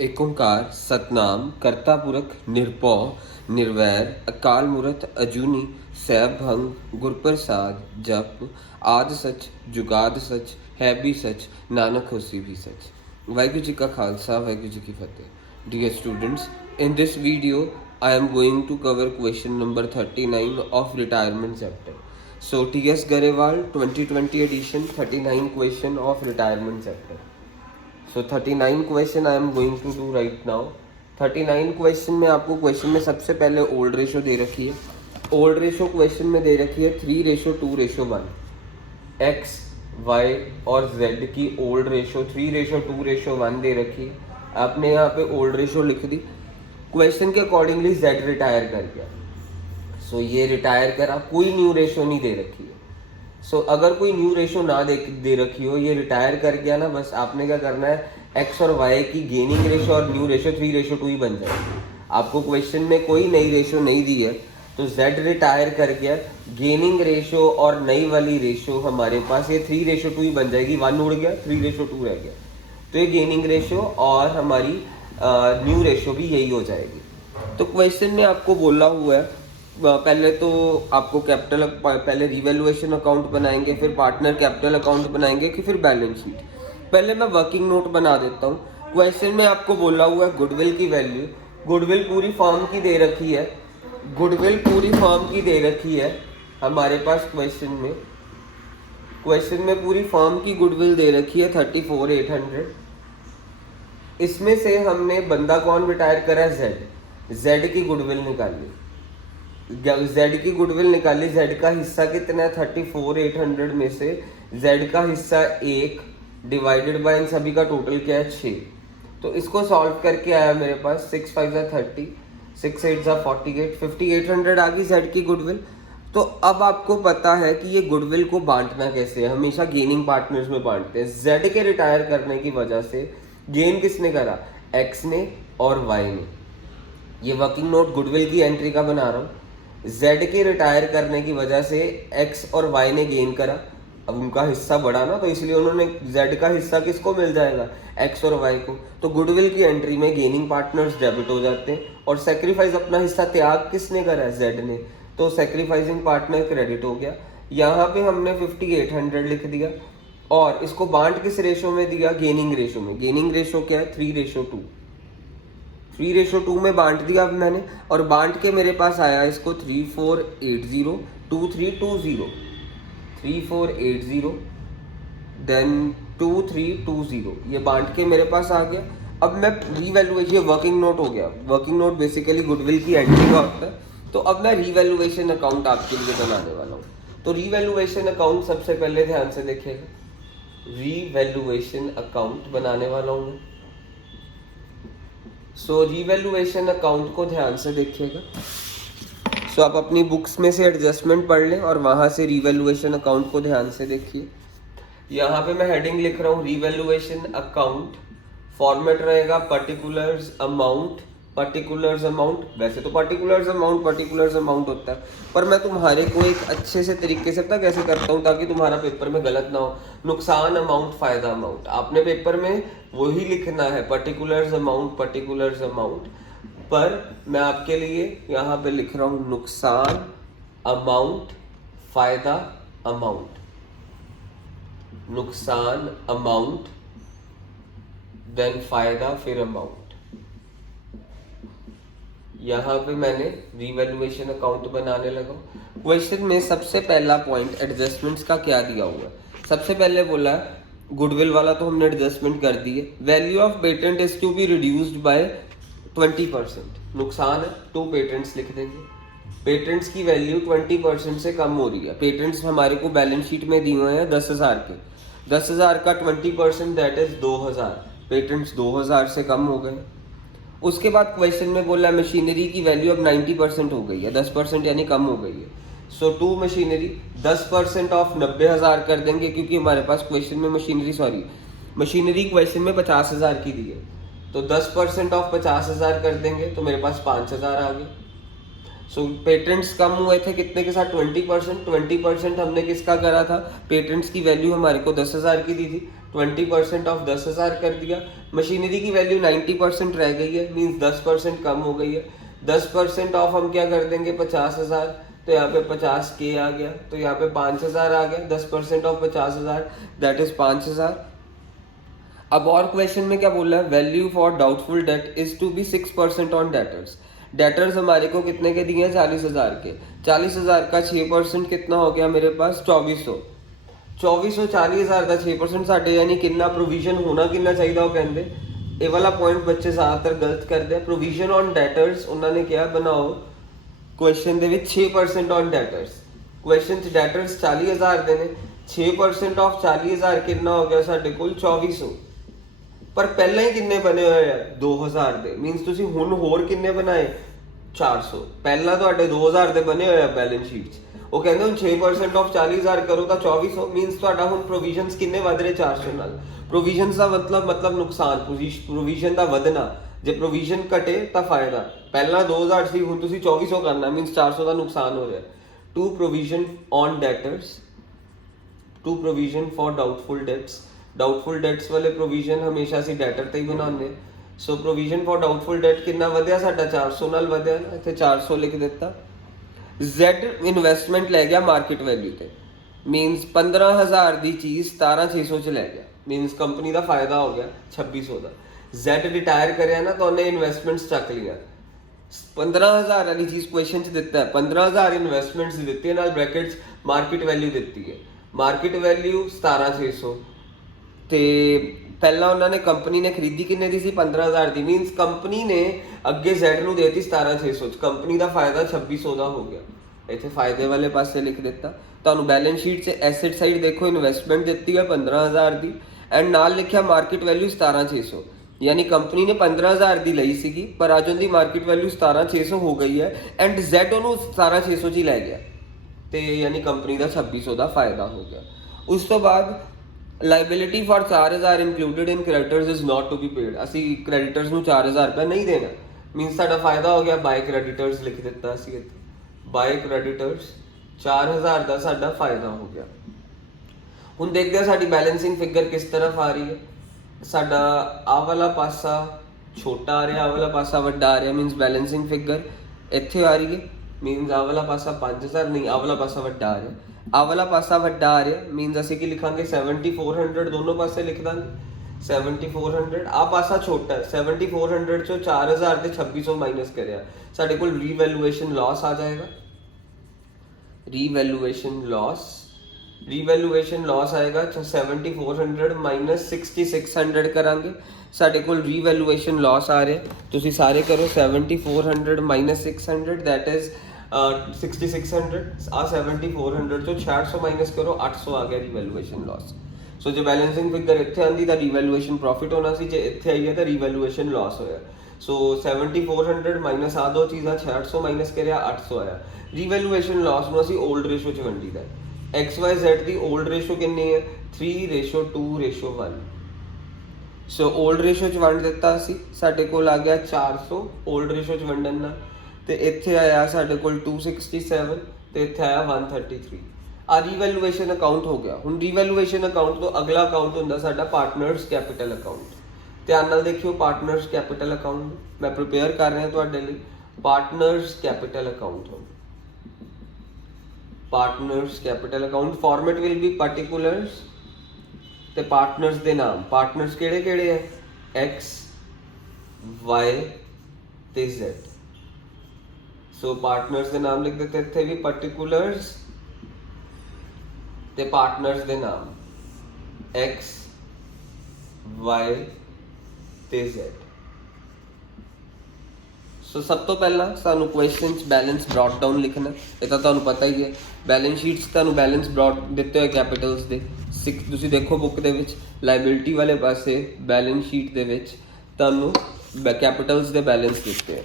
एक ओंकार सतनाम करता पुरख निरपौ निर्वैर अकाल मूरत अजूनी सैभंग गुरप्रसाद जप आद सच जुगाद सच है भी सच नानक होसी भी सच। वाहिगुरू जी का खालसा वाहिगुरू जी की फतेह। Dear students, in this video I am going to cover question number 39 of retirement chapter. So TS Garewal 2020 edition 39 question of retirement chapter. So 39 question I am going to do right now. 39 question में आपको question में सबसे पहले old ratio दे रखी है। Old ratio question में दे रखी है 3:2:1। एक्स वाई और जेड की ओल्ड रेशो 3:2:1 दे रखी है। आपने यहाँ पे ओल्ड रेशो लिख दी। क्वेश्चन के अकॉर्डिंगली जेड रिटायर कर गया। सो ये रिटायर करा, कोई न्यू रेशो नहीं दे रखी है। अगर कोई न्यू रेशो ना दे रखी हो, ये रिटायर कर गया ना, बस आपने क्या करना है, एक्स और वाई की गेनिंग रेशो और न्यू रेशो 3:2 ही बन जाएगी। आपको क्वेश्चन में कोई नई रेशो नहीं दी है तो जेड रिटायर कर गया, गेनिंग रेशो और नई वाली रेशो हमारे पास ये 3:2 ही बन जाएगी। 1 उड़ गया, 3:2 रह गया, तो ये गेनिंग रेशो और हमारी न्यू रेशो भी यही हो जाएगी। तो क्वेश्चन में आपको बोला हुआ है पहले तो आपको कैपिटल पहले रिवैल्यूएशन अकाउंट बनाएंगे, फिर पार्टनर कैपिटल अकाउंट बनाएंगे कि फिर बैलेंस शीट। पहले मैं वर्किंग नोट बना देता हूँ। क्वेश्चन में आपको बोला हुआ है गुडविल की वैल्यू। गुडविल पूरी फर्म की दे रखी है, गुडविल पूरी फर्म की दे रखी है हमारे पास। क्वेश्चन में पूरी फर्म की गुडविल दे रखी है 34,800। इसमें से हमने बंदा कौन रिटायर करा, जेड की गुडविल निकाली। जेड की गुडविल निकाली, जेड का हिस्सा कितना है 34,800 में से जेड का हिस्सा 1 डिवाइडेड बाय इन सभी का टोटल क्या है 6। तो इसको सॉल्व करके आया मेरे पास 6 5 30, 6 8 48, 5800 आ गई जेड की गुडविल। तो अब आपको पता है कि ये गुडविल को बांटना कैसे है। हमेशा गेनिंग पार्टनर्स में बांटते हैं। जेड के रिटायर करने की वजह से गेन किसने करा, एक्स ने और वाई ने। ये वर्किंग नोट गुडविल की एंट्री का बना रहा हूँ। जेड के रिटायर करने की वजह से एक्स और वाई ने गेन करा। अब उनका हिस्सा बढ़ा ना, तो इसलिए उन्होंने जेड का हिस्सा किसको मिल जाएगा, एक्स और वाई को। तो गुडविल की एंट्री में गेनिंग पार्टनर्स डेबिट हो जाते हैं और सेक्रीफाइस अपना हिस्सा त्याग किसने करा है, जेड ने। तो सेक्रीफाइसिंग पार्टनर क्रेडिट हो गया। यहाँ पे हमने 5800 लिख दिया और इसको बांट किस रेशो में दिया, गेनिंग रेशो में। गेनिंग रेशो क्या है 3:2। 3:2 में बांट दिया अब मैंने, और बांट के मेरे पास आया इसको 3480 2320, 3480 देन 2320, ये बांट के मेरे पास आ गया। अब मैं रीवैल्यूएशन, ये वर्किंग नोट हो गया। वर्किंग नोट बेसिकली गुडविल की एंट्री का होता है। तो अब मैं रीवैल्यूएशन अकाउंट आपके लिए बनाने वाला हूँ। तो रीवैल्यूएशन अकाउंट सबसे पहले ध्यान से देखिएगा, रीवैल्यूएशन अकाउंट बनाने वाला हूँ मैं। रीवैल्यूएशन अकाउंट को ध्यान से देखिएगा। आप अपनी बुक्स में से एडजस्टमेंट पढ़ लें और वहां से रीवैल्यूएशन अकाउंट को ध्यान से देखिए। यहाँ पे मैं हेडिंग लिख रहा हूँ रीवैल्यूएशन अकाउंट। फॉर्मेट रहेगा पर्टिकुलर्स अमाउंट, पर्टिकुलर्स अमाउंट। वैसे तो पर्टिकुलर्स अमाउंट होता है, पर मैं तुम्हारे को एक अच्छे से तरीके से पता कैसे करता हूँ ताकि तुम्हारा पेपर में गलत ना हो। नुकसान अमाउंट, फायदा अमाउंट, आपने पेपर में वही लिखना है, पर्टिकुलर्स अमाउंट, पर्टिकुलर्स अमाउंट। पर मैं आपके लिए यहाँ पे लिख रहा हूँ नुकसान अमाउंट, फायदा अमाउंट। नुकसान अमाउंट देन फायदा फिर अमाउंट। यहाँ पे मैंने रीवैल्यूएशन अकाउंट बनाने लगा। क्वेश्चन में सबसे पहला पॉइंट एडजस्टमेंट्स का क्या दिया हुआ है। सबसे पहले बोला है गुडविल वाला, तो हमने एडजस्टमेंट कर दी है। Value of patent is to be reduced by 20%। नुकसान है, 2 पेटेंट्स लिख देंगे। पेटेंट्स की वैल्यू 20% से कम हो रही है। पेटेंट्स हमारे को बैलेंस शीट में दिए हुए हैं 10,000 के। 10,000 का 20% दैट इज 2,000। पेटेंट्स 2,000 से कम हो गए। उसके बाद क्वेश्चन में बोला मशीनरी की वैल्यू अब 90% हो गई है, 10% यानी कम हो गई है। टू मशीनरी 10% ऑफ 90,000 कर देंगे, क्योंकि हमारे पास क्वेश्चन में मशीनरी क्वेश्चन में 50,000 की दी है। तो 10% ऑफ 50,000 कर देंगे तो मेरे पास 5,000 आ गए। पेटेंट्स कम हुए थे कितने के साथ, 20%। 20% हमने किसका करा था, पेटेंट्स की वैल्यू हमारे को 10,000 की दी थी, 20% ऑफ 10,000 कर दिया। मशीनरी की वैल्यू 90% रह गई है, मीन्स 10% कम हो गई है। 10% ऑफ हम क्या कर देंगे 50,000, तो यहाँ पे 50K आ गया, तो यहाँ पे 5,000 आ गया। 10% ऑफ 50,000 दैट इज 5,000। अब और क्वेश्चन में क्या बोल रहा है, value for doubtful debt is to be 6% on debtors. Debtors हमारे को कितने के दिए हैं 40,000 के। 40,000 का 6% कितना हो गया मेरे पास 2400। 2400 40,000 का 6% साढ़े यानी कितना प्रोविजन होना कितना चाहिए वो कहते ये वाला पॉइंट बच्चे ज़्यादातर गलत करते हैं। प्रोविजन ऑन डेटर्स उन्होंने क्या बनाओ क्वेश्चन ਦੇ ਵਿੱਚ 6% ऑन डेटर्स। क्वेश्चन ਚ डेटर्स 40,000 ਦੇ ਨੇ, 6% ऑफ 40,000 ਕਿੰਨਾ ਹੋ ਗਿਆ ਸਾਡੇ ਕੋਲ 2400। ਪਰ ਪਹਿਲਾਂ ਹੀ ਕਿੰਨੇ ਬਣੇ ਹੋਏ ਆ 2000 ਦੇ, ਮੀਨਸ ਤੁਸੀਂ ਹੁਣ ਹੋਰ ਕਿੰਨੇ ਬਣਾਏ 400। ਪਹਿਲਾਂ ਤੁਹਾਡੇ 2000 ਦੇ ਬਣੇ ਹੋਏ ਆ ਬੈਲੈਂਸ ਸ਼ੀਟ 'ਚ। ਉਹ ਕਹਿੰਦੇ ਹੁਣ 6% ਆਫ 40,000 ਕਰੋ ਤਾਂ 2400, ਮੀਨਸ ਤੁਹਾਡਾ ਹੁਣ ਪ੍ਰੋਵੀਜ਼ਨਸ ਕਿੰਨੇ ਵਧ ਰਹੇ 400 ਨਾਲ। ਪ੍ਰੋਵੀਜ਼ਨਸ ਦਾ ਮਤਲਬ ਨੁਕਸਾਨ, ਪ੍ਰੋਵੀਜ਼ਨ ਦਾ ਵਧਣਾ। ਜੇ ਪ੍ਰੋਵੀਜ਼ਨ ਘਟੇ ਤਾਂ ਫਾਇਦਾ। ਪਹਿਲਾਂ 2000 ਸੀ ਹੁਣ ਤੁਸੀਂ 2400 ਕਰਨਾ, ਮੀਨਸ 400 ਦਾ ਨੁਕਸਾਨ ਹੋ ਰਿਹਾ। To provision on debtors, to provision for doubtful debts. Doubtful debts वाले प्रोविजन हमेशा ਅਸੀਂ ਡੈਟਰ ਤੇ ਹੀ ਬਣਾਉਂਦੇ। So provision for doubtful debt ਕਿੰਨਾ ਵਧਿਆ ਸਾਡਾ 400 ਨਾਲ ਵਧਿਆ ਨਾ, ਇੱਥੇ 400 ਲਿਖ ਦਿੱਤਾ। Z ਇਨਵੈਸਟਮੈਂਟ ਲੈ ਗਿਆ ਮਾਰਕੀਟ ਵੈਲਿਊ ਤੇ, ਮੀਨਸ 15,000 ਦੀ ਚੀਜ਼ 17,600 ਚ ਲੈ ਗਿਆ, ਮੀਨਸ ਕੰਪਨੀ ਦਾ ਫਾਇਦਾ ਹੋ ਗਿਆ 2600 ਦਾ। Z ਰਿਟਾਇਰ ਕਰਿਆ ਨਾ ਤਾਂ ਉਹਨੇ ਇਨਵੈਸਟਮੈਂਟਸ ਚੱਕ ਲਿਆ। 15,000 ਵਾਲੀ ਚੀਜ਼ ਕੁਐਸਚਨ ਚ ਦਿੱਤਾ ਹੈ, 15,000 ਇਨਵੈਸਟਮੈਂਟਸ ਦਿੱਤੀ ਨਾਲ ਬ੍ਰੈਕਟਸ ਮਾਰਕੀਟ ਵੈਲਿਊ ਦਿੱਤੀ ਹੈ। ਮਾਰਕੀਟ ਵੈਲਿਊ 17,600 ਤੇ ਪਹਿਲਾਂ ਉਹਨਾਂ ਨੇ ਕੰਪਨੀ ਨੇ ਖਰੀਦੀ ਕਿੰਨੇ ਦੀ ਸੀ 15,000 ਦੀ, ਮੀਨਸ ਕੰਪਨੀ ਨੇ ਅੱਗੇ Z ਨੂੰ ਦੇਤੀ 17,600 ਚ। ਕੰਪਨੀ ਦਾ ਫਾਇਦਾ 2600 ਦਾ ਹੋ ਗਿਆ। ਇੱਥੇ ਫਾਇਦੇ ਵਾਲੇ ਪਾਸੇ ਲਿਖ ਦਿੱਤਾ। ਤੁਹਾਨੂੰ ਬੈਲੈਂਸ ਸ਼ੀਟ 'ਚ ਐਸੈਟ ਸਾਈਡ ਦੇਖੋ, ਇਨਵੈਸਟਮੈਂਟ ਦਿੱਤੀ ਹੈ 15,000 ਦੀ ਐਂਡ ਨਾਲ ਲਿਖਿਆ ਮਾਰਕੀਟ ਵੈਲਿਊ 17,600, ਯਾਨੀ ਕੰਪਨੀ ਨੇ 15,000 ਦੀ ਲਈ ਸੀਗੀ ਪਰ ਅੱਜ ਉਹਦੀ ਮਾਰਕੀਟ ਵੈਲਿਊ 17,600 ਹੋ ਗਈ ਹੈ ਐਂਡ Z ਉਹਨੂੰ 17,600 ਚ ਹੀ ਲੈ ਗਿਆ ਤੇ ਯਾਨੀ ਕੰਪਨੀ ਦਾ 2600 ਦਾ ਫਾਇਦਾ ਹੋ ਗਿਆ। ਉਸ ਤੋਂ ਬਾਅਦ liability for 4,000 included in creditors is not to be paid. ਅਸੀਂ ਕ੍ਰੈਡੀਟਰਸ ਨੂੰ 4,000 ਰੁਪਏ ਨਹੀਂ ਦੇਣਾ, ਮੀਨਸ ਸਾਡਾ ਫਾਇਦਾ ਹੋ ਗਿਆ। ਬਾਈ ਕ੍ਰੈਡੀਟਰਸ ਲਿਖ ਦਿੱਤਾ ਅਸੀਂ ਇੱਥੇ, ਬਾਈ ਕ੍ਰੈਡੀਟਰਸ 4,000 ਦਾ ਸਾਡਾ ਫਾਇਦਾ ਹੋ ਗਿਆ। ਹੁਣ ਦੇਖਦੇ ਹਾਂ ਸਾਡੀ ਬੈਲੈਂਸਿੰਗ ਫਿਗਰ ਕਿਸ ਤਰਫ ਆ ਰਹੀ ਹੈ। ਸਾਡਾ ਆਹ ਵਾਲਾ ਪਾਸਾ ਛੋਟਾ ਆ ਰਿਹਾ, ਆਹ ਵਾਲਾ ਪਾਸਾ ਵੱਡਾ ਆ ਰਿਹਾ, ਮੀਨਸ ਬੈਲੈਂਸਿੰਗ ਫਿਗਰ ਇੱਥੇ ਆ ਰਹੀ ਹੈ। ਮੀਨਸ ਆਹ ਵਾਲਾ ਪਾਸਾ 5,000 ਨਹੀਂ, ਆਹ ਵਾਲਾ ਪਾਸਾ ਵੱਡਾ ਆ ਰਿਹਾ, ਆਹ ਵਾਲਾ ਪਾਸਾ ਵੱਡਾ ਆ ਰਿਹਾ, ਮੀਨਸ ਅਸੀਂ ਕੀ ਲਿਖਾਂਗੇ 7,400 ਦੋਨੋਂ ਪਾਸੇ ਲਿਖ ਦਾਂਗੇ 7,400। ਆਹ ਪਾਸਾ ਛੋਟਾ ਹੈ, 7,400 ਚੋਂ 4,000 ਤੇ 2600 ਮਾਈਨਸ ਕਰਿਆ, ਸਾਡੇ ਕੋਲ ਰੀਵੈਲੂਏਸ਼ਨ ਲਾਸ ਆ ਜਾਏਗਾ। ਰੀਵੈਲੂਏਸ਼ਨ ਲਾਸ ਆਏਗਾ 7,400 ਮਾਈਨਸ 6,600 ਕਰਾਂਗੇ, ਸਾਡੇ ਕੋਲ ਰੀਵੈਲੂਏਸ਼ਨ ਲਾਸ ਆ ਰਿਹਾ। ਤੁਸੀਂ ਸਾਰੇ ਕਰੋ 7,400 ਮਾਈਨਸ 600 ਦੈਟ ਇਜ਼ 6,600। ਆ 7,400 ਚੋਂ 600 ਮਾਈਨਸ ਕਰੋ 800 ਆ ਗਿਆ ਰੀਵੈਲੂਏਸ਼ਨ ਲਾਸ। ਸੋ ਜੇ ਬੈਲੈਂਸਿੰਗ ਫਿਗਰ ਇੱਥੇ ਆਂਦੀ ਤਾਂ ਰੀਵੈਲੂਏਸ਼ਨ ਪ੍ਰੋਫਿਟ ਹੋਣਾ ਸੀ, ਜੇ ਇੱਥੇ ਆਈ ਹੈ ਤਾਂ ਰੀਵੈਲੂਏਸ਼ਨ ਲਾਸ ਹੋਇਆ। ਸੋ 7,400 ਮਾਈਨਸ ਆ ਦੋ ਚੀਜ਼ਾਂ 600 ਮਾਈਨਸ ਕਰਿਆ 800 ਆਇਆ। ਰੀਵੈਲੂਏਸ਼ਨ ਲਾਸ ਨੂੰ ਅਸੀਂ 올ਡ ਰੇਸ਼ੋ 'ਚ ਵੰਡੀਦਾ। XYZ ਦੀ 올ਡ ਰੇਸ਼ੋ ਕਿੰਨੀ ਹੈ 3:2:1। ਸੋ 올ਡ ਰੇਸ਼ੋ 'ਚ ਵੰਡ ਦਿੱਤਾ ਅਸੀਂ, ਸਾਡੇ ਕੋਲ ਆ ਗਿਆ 400 올ਡ ਰੇਸ਼ੋ 'ਚ ਵੰਡਣ ਨਾਲ, ਤੇ ਇੱਥੇ ਆਇਆ ਸਾਡੇ ਕੋਲ 267 ਤੇ ਇੱਥੇ ਆਇਆ 133। ਆ ਰੀਵੈਲੂਏਸ਼ਨ ਅਕਾਊਂਟ ਹੋ ਗਿਆ। ਹੁਣ ਰੀਵੈਲੂਏਸ਼ਨ ਅਕਾਊਂਟ ਤੋਂ ਅਗਲਾ ਅਕਾਊਂਟ ਹੁੰਦਾ ਸਾਡਾ ਪਾਰਟਨਰਸ ਕੈਪੀਟਲ ਅਕਾਊਂਟ। ਧਿਆਨ ਨਾਲ ਦੇਖਿਓ ਪਾਰਟਨਰਸ ਕੈਪੀਟਲ ਅਕਾਊਂਟ ਮੈਂ ਪ੍ਰਿਪੇਅਰ ਕਰ ਰਿਹਾ ਤੁਹਾਡੇ ਲਈ। ਪਾਰਟਨਰਸ ਕੈਪੀਟਲ ਅਕਾਊਂਟ ਹੋ, partners capital account format will be particulars ਤੇ ਪਾਰਟਨਰਸ ਦੇ ਨਾਮ। ਪਾਰਟਨਰਸ ਕਿਹੜੇ ਕਿਹੜੇ ਹੈ X Y ਤੇ Z। ਸੋ ਪਾਰਟਨਰਸ ਦੇ ਨਾਮ ਲਿਖ ਦਿੱਤੇ ਇੱਥੇ ਵੀ ਪਾਰਟਿਕੂਲਰਸ ਤੇ ਪਾਰਟਨਰਸ ਦੇ ਨਾਮ X Y ਤੇ Z। ਸੋ ਸਭ ਤੋਂ ਪਹਿਲਾਂ ਸਾਨੂੰ ਕੁਐਸਚਨ 'ਚ ਬੈਲੈਂਸ ਬ੍ਰੌਟ ਡਾਊਨ ਲਿਖਣਾ, ਇਹ ਤਾਂ ਤੁਹਾਨੂੰ ਪਤਾ ਹੀ ਹੈ। ਬੈਲੈਂਸ ਸ਼ੀਟ 'ਚ ਤੁਹਾਨੂੰ ਬੈਲੈਂਸ ਬ੍ਰੌਟ ਦਿੱਤੇ ਹੋਏ ਕੈਪੀਟਲਸ ਦੇ ਤੁਸੀਂ ਦੇਖੋ ਬੁੱਕ ਦੇ ਵਿੱਚ ਲਾਇਬਿਲਿਟੀ ਵਾਲੇ ਪਾਸੇ ਬੈਲੈਂਸ ਸ਼ੀਟ ਦੇ ਵਿੱਚ ਤੁਹਾਨੂੰ ਕੈਪੀਟਲਸ ਦੇ ਬੈਲੈਂਸ ਦਿੱਤੇ ਹੈ।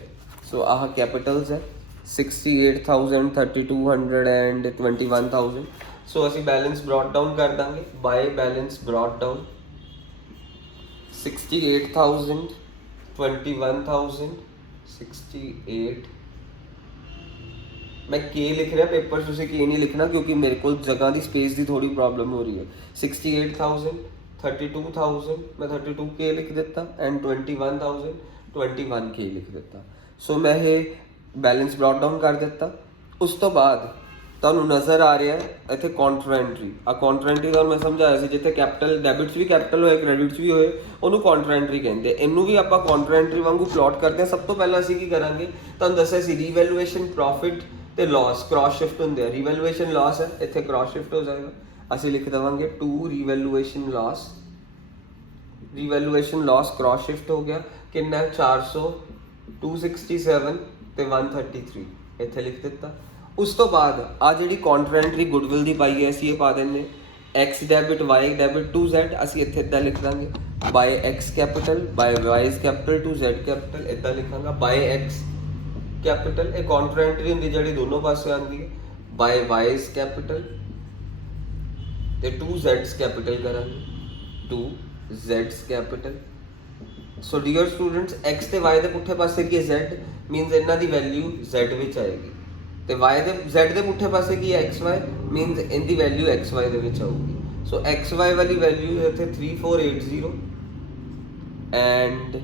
ਸੋ ਆਹ ਕੈਪੀਟਲਸ ਹੈ 68,000 3,200 ਐਂਡ 21,000। ਸੋ ਅਸੀਂ ਬੈਲੈਂਸ ਬ੍ਰੌਟ ਡਾਊਨ ਕਰ ਦਾਂਗੇ ਬਾਏ ਬੈਲੈਂਸ ਬ੍ਰੌਟ ਡਾਊਨ 68,000 21,000 68। मैं K लिख रहा पेपर से K नहीं लिखना क्योंकि मेरे को जगह की स्पेस की थोड़ी प्रॉब्लम हो रही है। 68,000 32,000 मैं 32K लिख देता एंड 21,000 21K ਲਿਖ ਦਿੱਤਾ। ਸੋ ਮੈਂ ਇਹ ਬੈਲੈਂਸ ਬ੍ਰੌਟ ਡਾਊਨ ਕਰ ਦਿੱਤਾ। ਉਸ ਤੋਂ ਬਾਅਦ ਤੁਹਾਨੂੰ ਨਜ਼ਰ ਆ ਰਿਹਾ ਇੱਥੇ ਕਾਉਂਟਰ ਐਂਟਰੀ। ਆ ਕਾਉਂਟਰ ਐਂਟਰੀ ਤੁਹਾਨੂੰ ਮੈਂ ਸਮਝਾਇਆ ਸੀ, ਜਿੱਥੇ ਕੈਪੀਟਲ ਡੈਬਿਟਸ ਵੀ ਕੈਪੀਟਲ ਹੋਏ ਕ੍ਰੈਡਿਟਸ ਵੀ ਹੋਏ ਉਹਨੂੰ ਕਾਉਂਟਰ ਐਂਟਰੀ ਕਹਿੰਦੇ। ਇਹਨੂੰ ਵੀ ਆਪਾਂ ਕਾਉਂਟਰ ਐਂਟਰੀ ਵਾਂਗੂ ਪਲਾਟ ਕਰਦੇ ਹਾਂ। ਸਭ ਤੋਂ ਪਹਿਲਾਂ ਅਸੀਂ ਕੀ ਕਰਾਂਗੇ, ਤੁਹਾਨੂੰ ਦੱਸਿਆ ਸੀ ਰੀਵੈਲੂਏਸ਼ਨ ਪ੍ਰੋਫਿਟ ਤੇ ਲਾਸ ਕ੍ਰਾਸ ਸ਼ਿਫਟ ਹੁੰਦੇ ਆ। ਰੀਵੈਲੂਏਸ਼ਨ ਲਾਸ ਹੈ, ਇੱਥੇ ਕ੍ਰਾਸ ਸ਼ਿਫਟ ਹੋ ਜਾਏਗਾ। ਅਸੀਂ ਲਿਖ ਦੇਵਾਂਗੇ to revaluation loss. Revaluation loss cross shift ਹੋ ਗਿਆ, ਕਿੰਨਾ 400 267 ਤੇ 133 ਇੱਥੇ ਲਿਖ ਦਿੱਤਾ। ਉਸ ਤੋਂ ਬਾਅਦ ਆ ਜਿਹੜੀ ਕਾਉਂਟਰ ਐਂਟਰੀ ਗੁੱਡਵਿਲ ਦੀ ਪਾਈ ਹੈ ਅਸੀਂ ਇਹ ਪਾ ਦਿੰਦੇ x debit y debit to z। ਅਸੀਂ ਇੱਥੇ ਇੱਦਾਂ ਲਿਖ ਦਾਂਗੇ by x capital by y capital to z capital ਇੱਦਾਂ ਲਿਖਾਂਗਾ ਬਾਏ x ਕੈਪੀਟਲ। ਇਹ ਕਾਉਂਟਰ ਐਂਟਰੀ ਹੁੰਦੀ ਜਿਹੜੀ ਦੋਨੋਂ ਪਾਸੇ ਆਉਂਦੀ ਹੈ। ਬਾਏ y ਕੈਪੀਟਲ ਤੇ ਟੂ z ਕੈਪੀਟਲ ਕਰਾਂਗੇ to z capital. So dear students x ਤੇ y ਦੇ ਪੁੱਠੇ ਪਾਸੇ ਕੀ ਹੈ z, ਮੀਨਸ ਇਹਨਾਂ ਦੀ ਵੈਲਿਊ z ਵਿੱਚ ਆਏਗੀ ਤੇ y ਦੇ z ਦੇ ਪੁੱਠੇ ਪਾਸੇ ਕੀ ਹੈ xy, ਮੀਨਸ ਇਹਦੀ ਵੈਲਿਊ xy ਦੇ ਵਿੱਚ ਆਊਗੀ। ਸੋ xy ਵਾਲੀ ਵੈਲਿਊ ਹੈ ਇੱਥੇ 3480 ਐਂਡ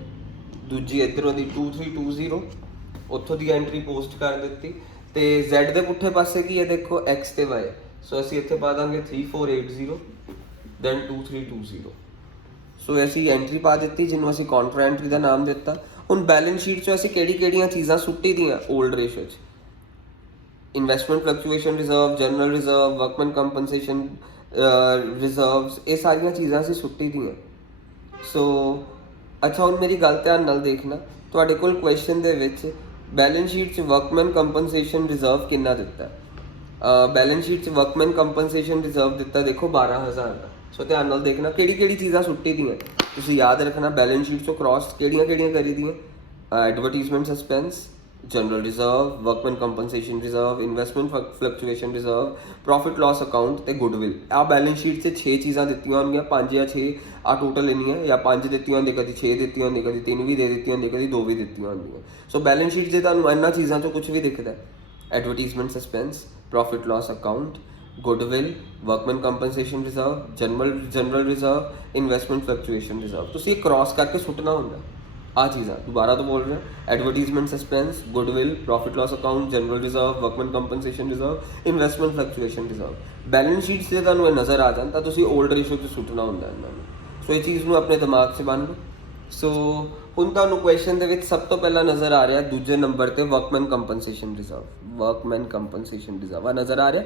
ਦੂਜੀ ਇੱਧਰੋਂ ਦੀ 2320 ਉੱਥੋਂ ਦੀ ਐਂਟਰੀ ਪੋਸਟ ਕਰ ਦਿੱਤੀ। ਤੇ z ਦੇ ਪੁੱਠੇ ਪਾਸੇ ਕੀ ਹੈ ਦੇਖੋ x ਤੇ y। ਸੋ ਅਸੀਂ ਇੱਥੇ ਪਾ ਦਾਂਗੇ 3480 ਦੈਨ 2320। ਸੋ ਅਸੀਂ ਐਂਟਰੀ ਪਾ ਦਿੱਤੀ ਜਿਹਨੂੰ ਅਸੀਂ ਕਾਉਂਟਰ ਐਂਟਰੀ ਦਾ ਨਾਮ ਦਿੱਤਾ। ਹੁਣ ਬੈਲੈਂਸ ਸ਼ੀਟ 'ਚੋਂ ਅਸੀਂ ਕਿਹੜੀਆਂ ਚੀਜ਼ਾਂ ਸੁੱਟੀ ਦੀਆਂ 올ਡ ਰੇਸ਼ੋ 'ਚ, investment fluctuation reserve, general reserve, workman compensation reserves, ਇਹ ਸਾਰੀਆਂ ਚੀਜ਼ਾਂ ਅਸੀਂ ਸੁੱਟੀ ਦੀਆਂ। ਸੋ ਅੱਛਾ ਹੁਣ ਮੇਰੀ ਗੱਲ ਧਿਆਨ ਨਾਲ ਦੇਖਣਾ, ਤੁਹਾਡੇ ਕੋਲ ਕੁਐਸਚਨ ਦੇ ਵਿੱਚ ਬੈਲੈਂਸ ਸ਼ੀਟ 'ਚ ਵਰਕਮੈਨ ਕੰਪਨਸੇਸ਼ਨ ਰਿਜ਼ਰਵ ਕਿੰਨਾ ਦਿੱਤਾ। ਬੈਲੈਂਸ ਸ਼ੀਟ 'ਚ ਵਰਕਮੈਨ ਕੰਪਨਸੇਸ਼ਨ ਰਿਜ਼ਰਵ ਦਿੱਤਾ ਦੇਖੋ 12,000 ਦਾ। ਸੋ ਧਿਆਨ ਨਾਲ ਦੇਖਣਾ ਕਿਹੜੀ ਚੀਜ਼ਾਂ ਸੁੱਟੀ ਦੀਆਂ ਤੁਸੀਂ ਯਾਦ ਰੱਖਣਾ। ਬੈਲੈਂਸ ਸ਼ੀਟ 'ਚੋਂ ਕ੍ਰਾਸ ਕਿਹੜੀਆਂ ਕਰੀ ਦੀਆਂ, advertisement suspense, general reserve, workman compensation reserve, investment fluctuation reserve, profit loss account ਤੇ ਗੁੱਡਵਿਲ। ਆ ਬੈਲੈਂਸ ਸ਼ੀਟ 'ਚ 6 ਚੀਜ਼ਾਂ ਦਿੱਤੀਆਂ ਹੋਣਗੀਆਂ, 5 ਜਾਂ 6 ਆ ਟੋਟਲ ਇੰਨੀਆਂ, ਜਾਂ 5 ਦਿੱਤੀਆਂ ਹੁੰਦੀਆਂ, ਕਦੀ 6 ਦਿੱਤੀਆਂ ਹੁੰਦੀਆਂ, ਕਦੀ 3 ਵੀ ਦੇ ਦਿੱਤੀਆਂ ਹੁੰਦੀਆਂ, ਕਦੀ 2 ਵੀ ਦਿੱਤੀਆਂ ਹੁੰਦੀਆਂ। ਸੋ ਬੈਲੈਂਸ ਸ਼ੀਟ 'ਚ ਤੁਹਾਨੂੰ ਇਹਨਾਂ ਚੀਜ਼ਾਂ 'ਚੋਂ ਕੁਝ ਵੀ ਦਿਖਦਾ, advertisement suspense, profit loss account, goodwill, workman compensation reserve, general reserve, investment fluctuation reserve. ਤੁਸੀਂ ਇਹ ਕ੍ਰਾਸ ਕਰਕੇ ਸੁੱਟਣਾ ਹੁੰਦਾ ਆ ਚੀਜ਼ਾਂ। ਦੁਬਾਰਾ ਤੋਂ ਬੋਲ ਰਿਹਾ, advertisement suspense, goodwill, profit loss account, general reserve, workman compensation reserve, investment fluctuation reserve. Balance sheet 'ਤੇ ਤੁਹਾਨੂੰ ਇਹ ਨਜ਼ਰ ਆ ਜਾਣ ਤਾਂ ਤੁਸੀਂ 올ਡ ਰੇਸ਼ੋ 'ਚ ਸੁੱਟਣਾ ਹੁੰਦਾ ਇਹਨਾਂ ਨੂੰ। ਸੋ ਇਹ ਚੀਜ਼ ਨੂੰ ਆਪਣੇ ਦਿਮਾਗ 'ਚ ਬੰਨ੍ਹ ਲਓ। ਸੋ ਹੁਣ ਤੁਹਾਨੂੰ ਕੁਐਸਚਨ ਦੇ ਵਿੱਚ ਸਭ ਤੋਂ ਪਹਿਲਾਂ ਨਜ਼ਰ ਆ ਰਿਹਾ ਦੂਜੇ ਨੰਬਰ ਤੇ ਵਰਕਮੈਨ compensation reserve. Workman compensation reserve ਆ ਨਜ਼ਰ ਆ ਰਿਹਾ।